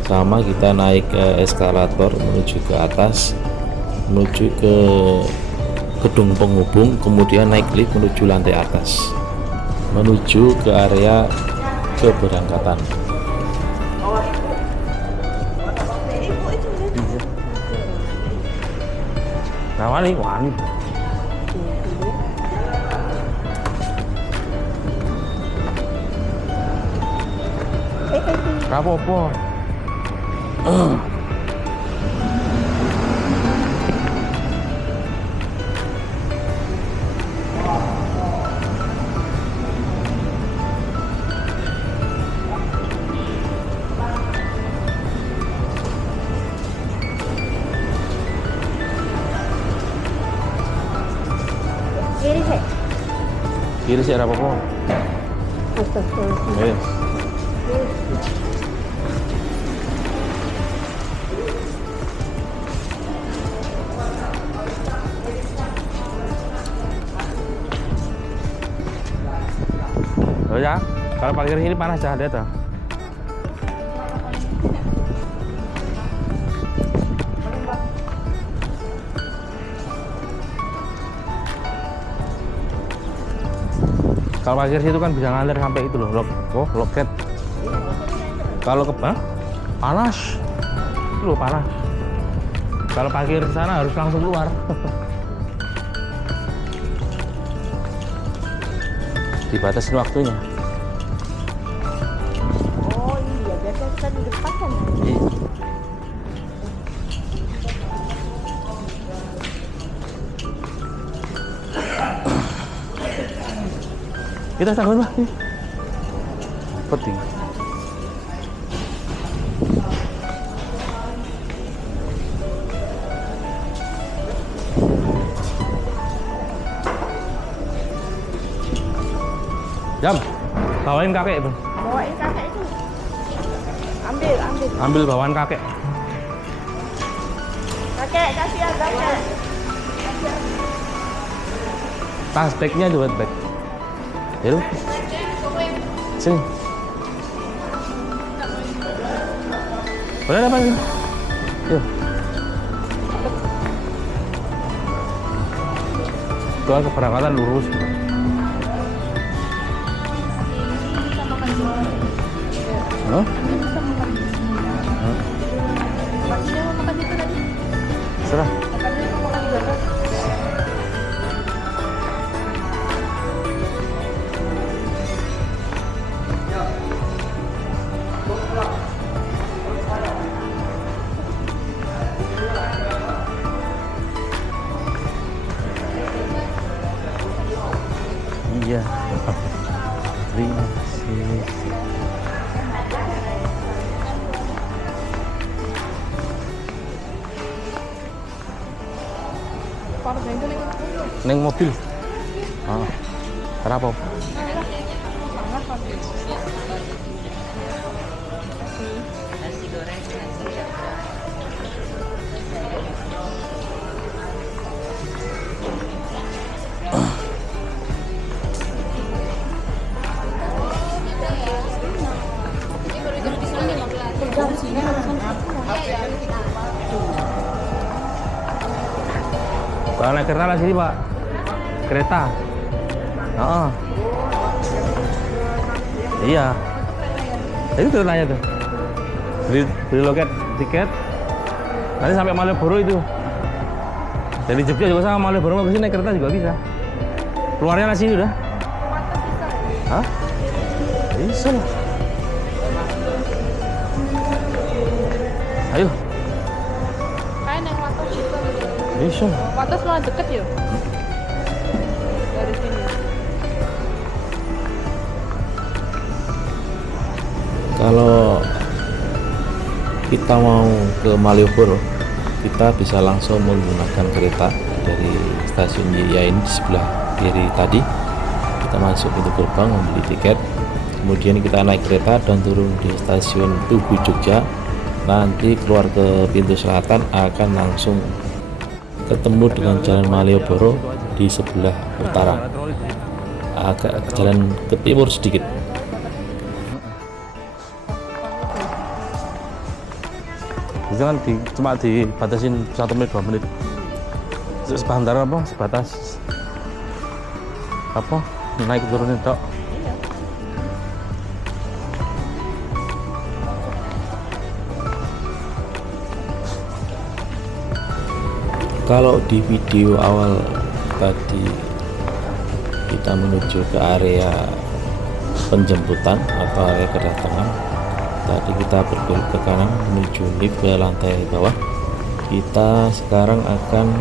sama kita naik ke eskalator menuju ke atas, menuju ke gedung penghubung, kemudian naik lift menuju lantai atas, menuju ke area keberangkatan. Nah, wani. Rapopo. Kiri sih Rapopo. Yes. Oh ya, kalau parkir sini panas ya, lihat tuh. Kalau parkir situ kan bisa ngalir sampai itu loh, loket. Kalau ke panas, itu loh panas. Kalau parkir di sana harus langsung keluar. Dibatasin waktunya. Oh iya, biasanya kita di depan kan. Iya. Kita tanggung lah. Penting. Jam, bawain kakek itu. Bawain kakek itu. Ambil. Ambil bawaan kakek. Kakek, kasih ya kakek. Tas bagnya juga bag. Ya lu. Sini. Boleh apa ini? Yuk. Tuan keberangkatan lurus. Hah? Maksudnya mau makan itu tadi. Serah. Katanya mau makan di atas. Iya. Terima kasih. Neng mobil. Ah. Kenapa? Kalau naik kereta lah sini Pak. Kereta. Oh. Iya. Itu keretanya tuh. Beli loket tiket. Nanti sampai Malioboro itu. Dari Jogja juga sama Malioboro mau ke sini naik kereta juga bisa. Keluarnya lah sini udah. Hah? Bisa lah. Ayo. Kayak naik Wates juga. Bisa. Wates malah deket ya. Dari sini. Kalau kita mau ke Malioboro, kita bisa langsung menggunakan kereta dari stasiun YIA ini di sebelah kiri tadi. Kita masuk pintu gerbang, membeli tiket, kemudian kita naik kereta dan turun di stasiun Tugu Jogja. Nanti keluar ke pintu selatan akan langsung ke ketemu dengan Jalan Malioboro di sebelah utara, agak jalan ke timur sedikit. Itu kan cuma dibatasin 1 menit 2 menit. Sebentar apa? Sebatas apa? Naik turunin tok. Kalau di video awal tadi kita menuju ke area penjemputan atau area kedatangan, tadi kita berbelok ke kanan menuju lift ke lantai bawah. Kita sekarang akan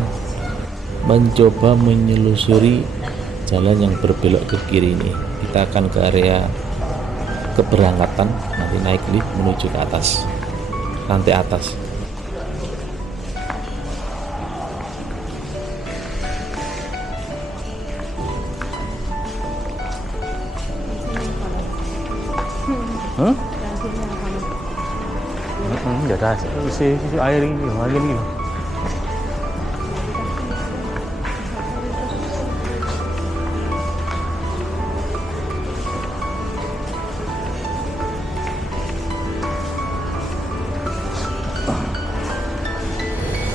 mencoba menyelusuri jalan yang berbelok ke kiri ini. Kita akan ke area keberangkatan, nanti naik lift menuju ke atas, lantai atas. Ya dah, si air ini, lagi ni.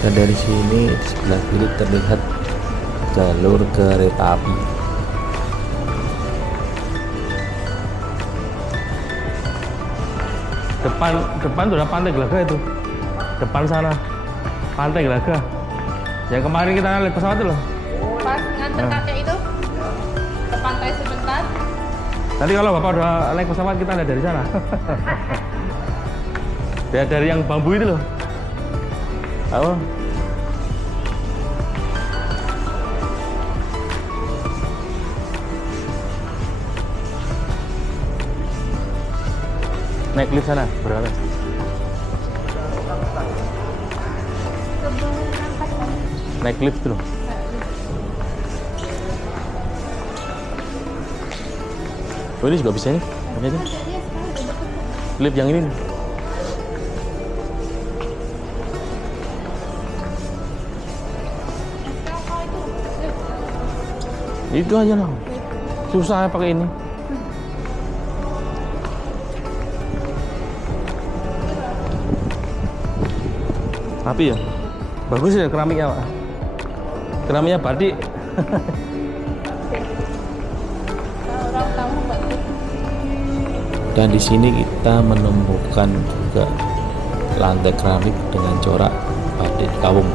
Dan dari sini di sebelah kiri terlihat jalur kereta api. Depan tuh ada Pantai Gelaga itu. Depan sana. Pantai Gelaga. Yang kemarin kita lihat pesawat itu loh. Pas nganter kakek itu ke pantai sebentar. Nanti kalau Bapak udah naik pesawat kita lihat dari sana. Lihat dari yang bambu itu loh. Apa? Naik lift sana, berapa? Naik lift tuh. Oh, ini juga bisa nih. Apa itu? Lift yang ini nih. Itu aja lah. Susah ya pakai ini. Tapi ya bagus ya keramiknya, Pak. Keramiknya batik. Dan di sini kita menemukan juga lantai keramik dengan corak batik kawung.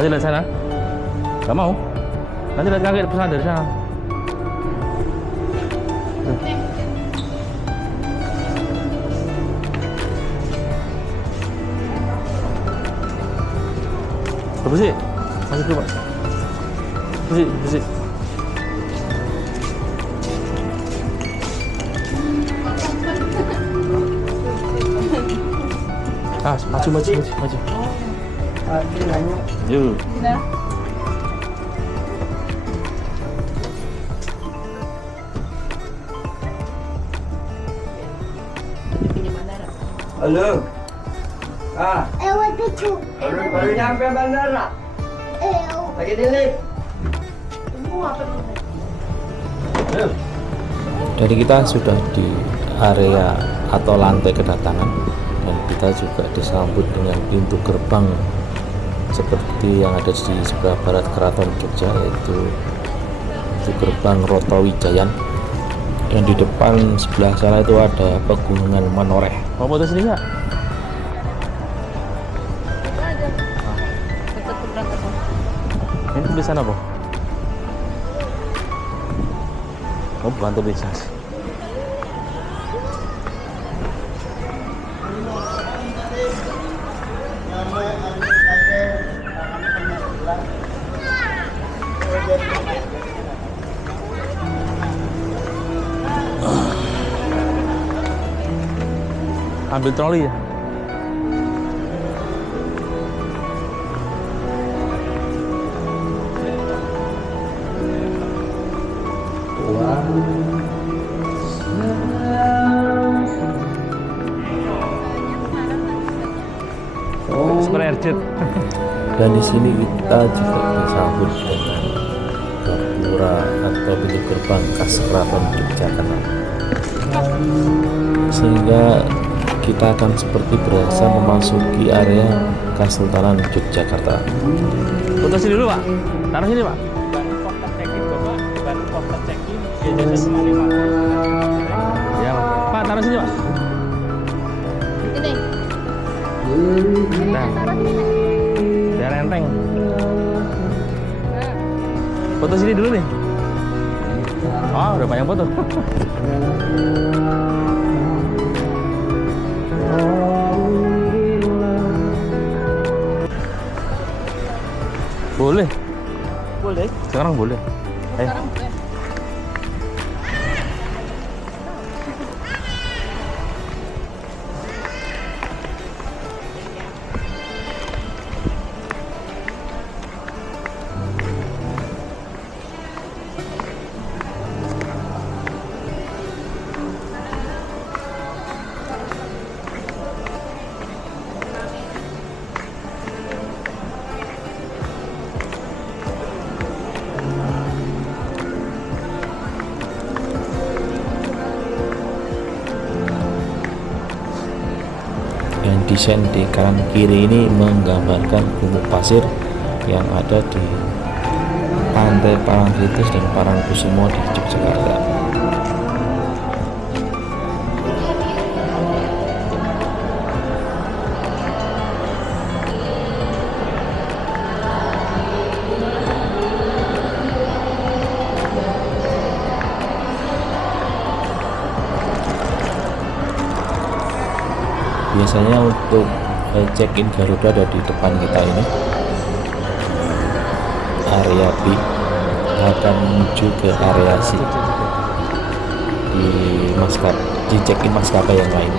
Nanti lihat sana. Gak mau? Nanti lihat kakek pesan dari sana. Bersih. Masih dulu, Pak. Bersih. Ah, maju. Yuk. Halo. Lewat itu. Baru nyampe bandara. Lagi di lift. Jadi kita sudah di area atau lantai kedatangan, dan kita juga disambut dengan pintu gerbang seperti yang ada di sebelah barat Keraton Jogja, yaitu pintu gerbang Rotowijayan. Dan di depan sebelah sana itu ada pegunungan Manoreh. Mau foto sini nggak? Tetap keberangkatan. Ini tulisan apa? Oh, bukan tulisan. Ambil troli ya. Super Airjet. Dan di sini kita juga disambut dengan gapura atau pintu gerbang khas Keraton Yogyakarta, sehingga kita akan seperti berasa memasuki area Kesultanan Yogyakarta. Foto sini dulu Pak. Taruh sini Pak. Baru kota check-in Bapak, baru kota check-in biasanya cuma 5. Ya Pak. Pak taruh sini Pak. Ini. Nah, biar enteng. Foto sini dulu nih. Oh, udah banyak foto. Boleh. Boleh. Sekarang boleh. Sekarang boleh. Dan desain di kanan kiri ini menggambarkan gumuk pasir yang ada di Pantai Parangtritis dan Parangkusumo di Yogyakarta. Biasanya untuk check-in Garuda ada di depan kita ini. Area B akan menuju ke area C di check-in maskapai yang lain.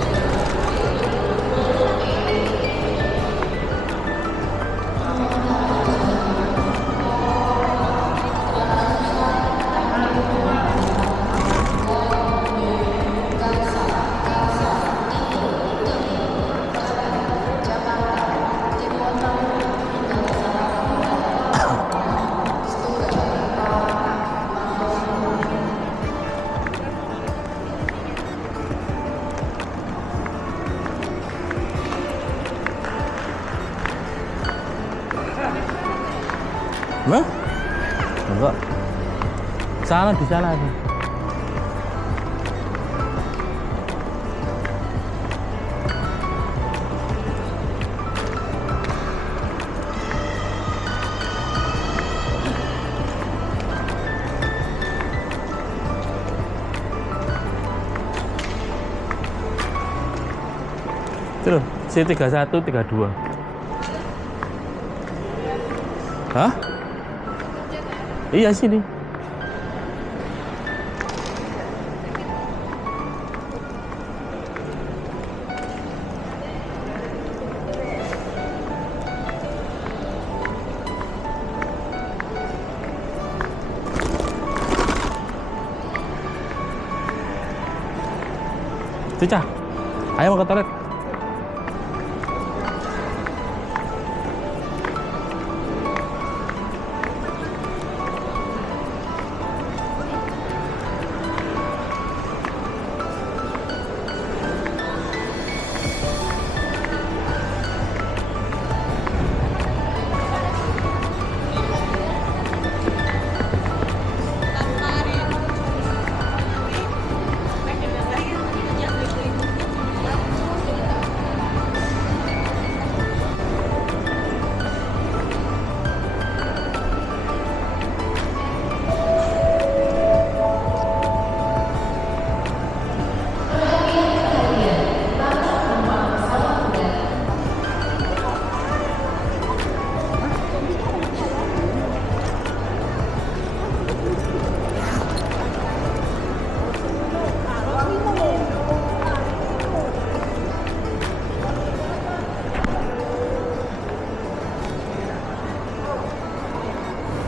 Hah? Enggak. Sana di sana ada. Terus C31 32. Hah? Iya sini. Cica, ayo mau ke toilet.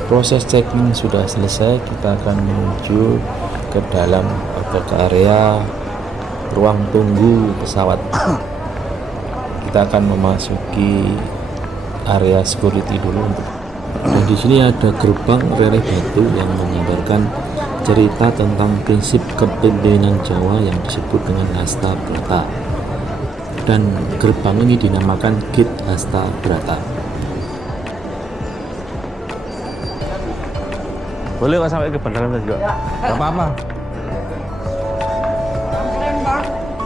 Proses check-in sudah selesai, kita akan menuju ke dalam atau ke area ruang tunggu pesawat. kita akan memasuki area security dulu. Dan di sini ada gerbang relay batu yang menggambarkan cerita tentang prinsip kepemimpinan Jawa yang disebut dengan Hasta Brata. Dan gerbang ini dinamakan Gate Hasta Brata. Boleh kok sampai ke bandara juga? Gak apa-apa.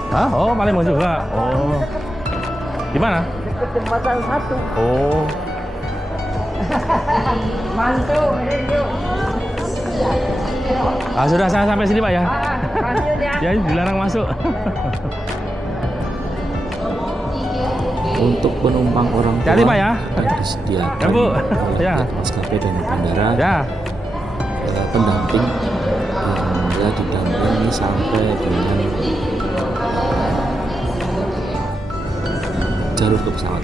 Hah? Oh, Palembang juga. Oh. Gimana? Dekat jembatan 1. Oh. Mantu, ini yuk. Ah, sudah saya sampai sini, Pak ya. Lanjut ya. Ya, dilarang masuk. Untuk penumpang orang tua Hati-hati, Pak ya. akan disediakan Ya, Bu. oleh Ya. pihak maskapai dan bandara Ya. pendamping yang ya didampingi sampai dengan jalur ke pesawat.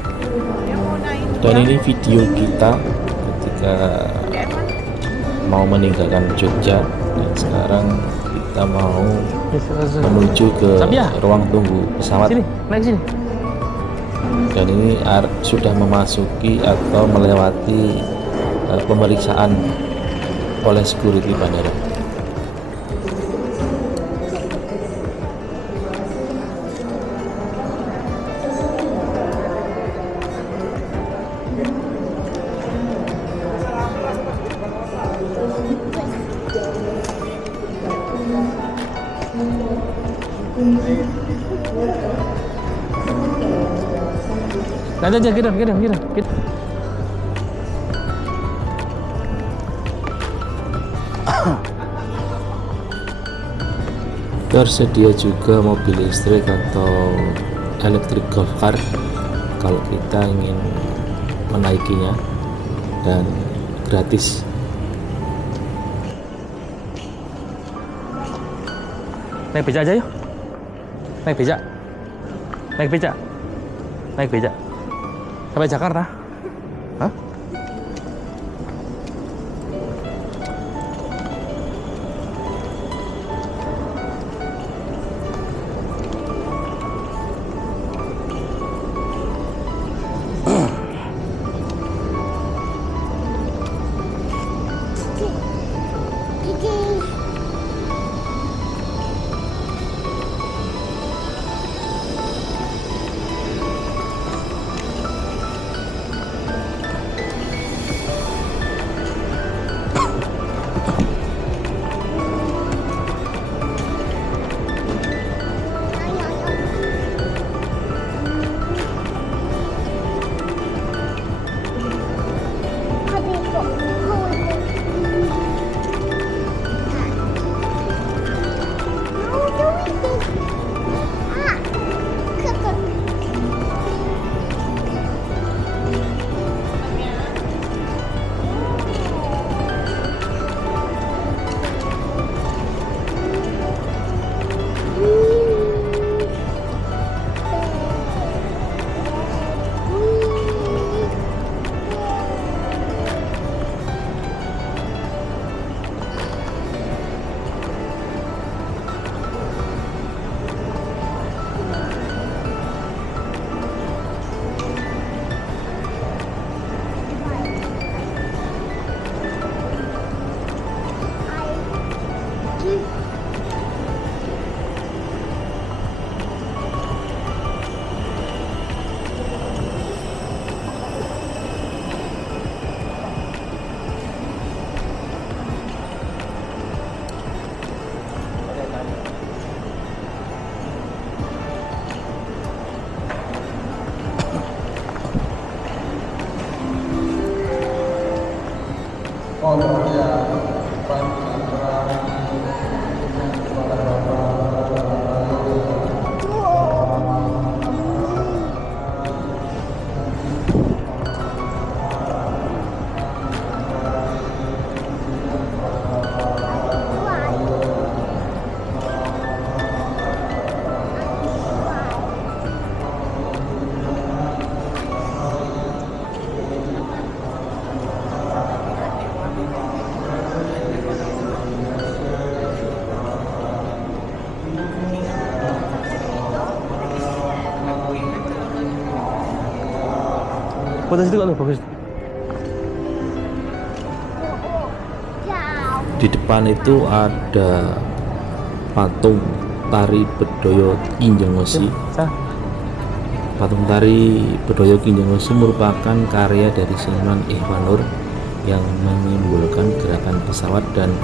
Dan ini video kita ketika mau meninggalkan Jogja, dan sekarang kita mau menuju ke Sabia. ruang tunggu pesawat. Sini, naik sini. Dan ini sudah memasuki atau melewati pemeriksaan oleh security bandara. Lanjut aja, kita. Tersedia juga mobil listrik atau electric golf car kalau kita ingin menaikinya, dan gratis. Naik beca aja yuk. Naik beca. Sampai Jakarta. Hah? Foto situ kan bagus. Di depan itu ada patung tari Bedoyo Kinjenggosi. Sah. Patung tari Bedoyo Kinjenggosi merupakan karya dari seniman Ihwanur yang menyimbolkan gerakan pesawat dan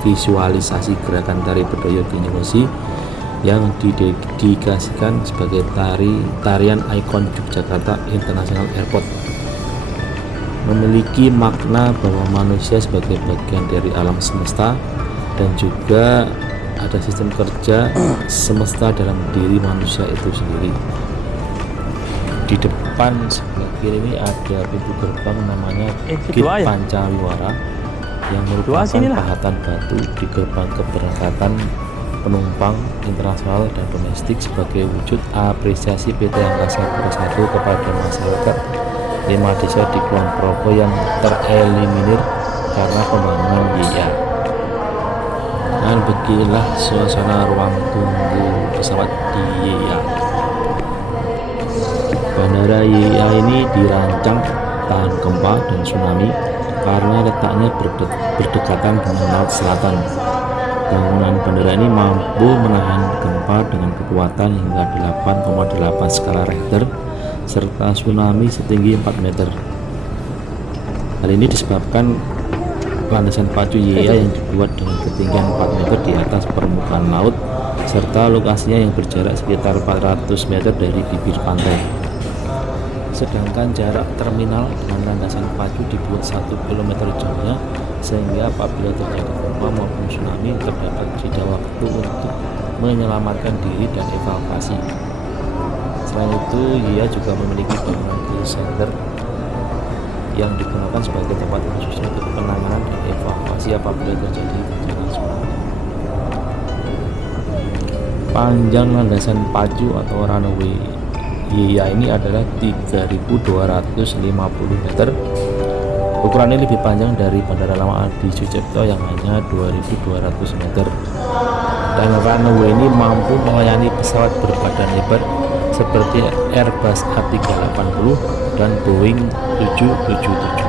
visualisasi gerakan tari Bedoyo Kinjenggosi yang didedikasikan sebagai tarian ikon Yogyakarta International Airport. Memiliki makna bahwa manusia sebagai bagian dari alam semesta dan juga ada sistem kerja semesta dalam diri manusia itu sendiri. Di depan sebelah kiri ini ada pintu gerbang namanya Gate dua ya? Pancawiwara yang Dua merupakan sini lah. pahatan batu di gerbang keberangkatan penumpang internasional dan domestik sebagai wujud apresiasi PT Angkasa Pura I kepada masyarakat 5 desa di Kulon Progo yang tereliminir karena pembangunan YIA. Dan beginilah suasana ruang tunggu pesawat di YIA. Bandara YIA ini dirancang tahan gempa dan tsunami karena letaknya berdekatan dengan laut selatan. Bangunan bandara ini mampu menahan gempa dengan kekuatan hingga 8,8 skala Richter serta tsunami setinggi 4 meter. Hal ini disebabkan landasan pacu YIA yang dibuat dengan ketinggian 4 meter di atas permukaan laut serta lokasinya yang berjarak sekitar 400 meter dari bibir pantai. Sedangkan jarak terminal dengan landasan pacu dibuat 1 km jauhnya sehingga apabila terjadi gempa maupun tsunami terdapat jeda waktu untuk menyelamatkan diri dan evakuasi. Selain itu, YIA juga memiliki bangunan crisis center yang digunakan sebagai tempat khusus untuk penanganan dan evakuasi apabila terjadi bencana tsunami. Panjang landasan pacu atau runway YIA ini adalah 3.250 meter. Ukurannya lebih panjang dari Bandara Lama Adi Sucipto yang hanya 2.200 meter. Dan runway ini mampu melayani pesawat berbadan lebar seperti Airbus A380 dan Boeing 777.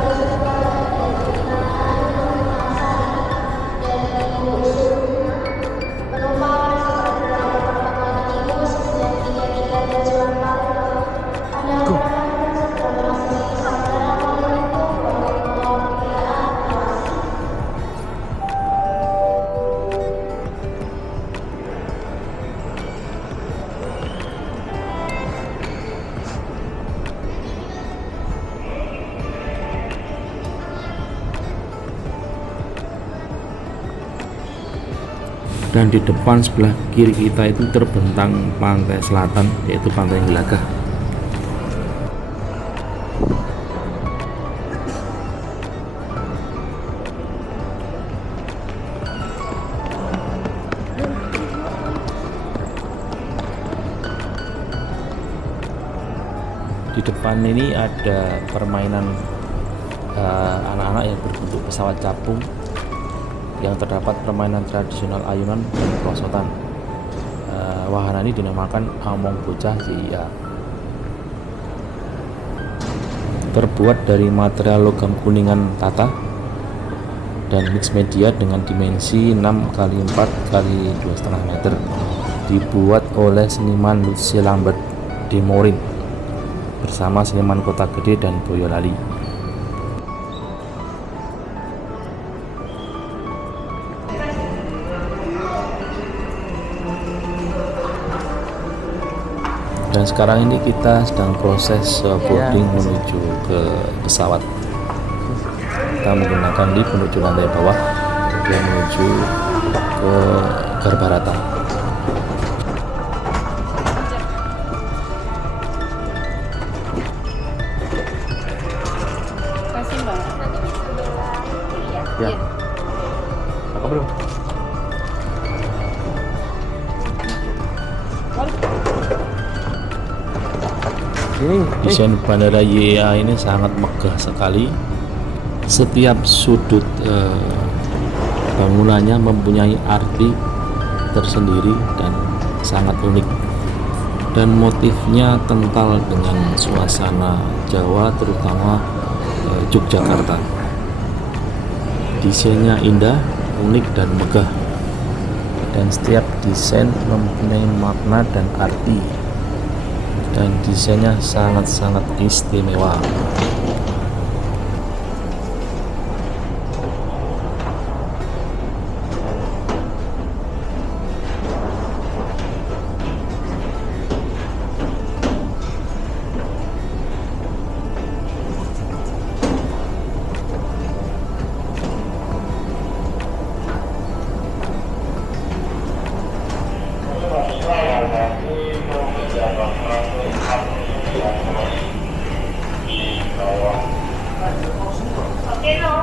Dan di depan sebelah kiri kita itu terbentang pantai selatan, yaitu Pantai Gelagah. Di depan ini ada permainan anak-anak yang berbentuk pesawat capung, yang terdapat permainan tradisional ayunan dan perosotan. Wahana ini dinamakan Among Bocah YIA. Terbuat dari material logam kuningan tata dan mix media dengan dimensi 6x4 x 2,5 meter. Dibuat oleh seniman Lucie Lambert de Morin bersama seniman Kota Gede dan Boyolali. Dan sekarang ini kita sedang proses boarding menuju ke pesawat. Kita menggunakan lift menuju lantai bawah dan menuju ke Garbarata. Kasih Mbak. Ya. Aku belum. Desain bandara YIA ini sangat megah sekali. Setiap sudut bangunannya mempunyai arti tersendiri dan sangat unik. dan motifnya kental dengan suasana Jawa, terutama Yogyakarta. Desainnya indah, unik dan megah, dan setiap desain mempunyai makna dan arti, dan desainnya sangat-sangat istimewa. Oke, no,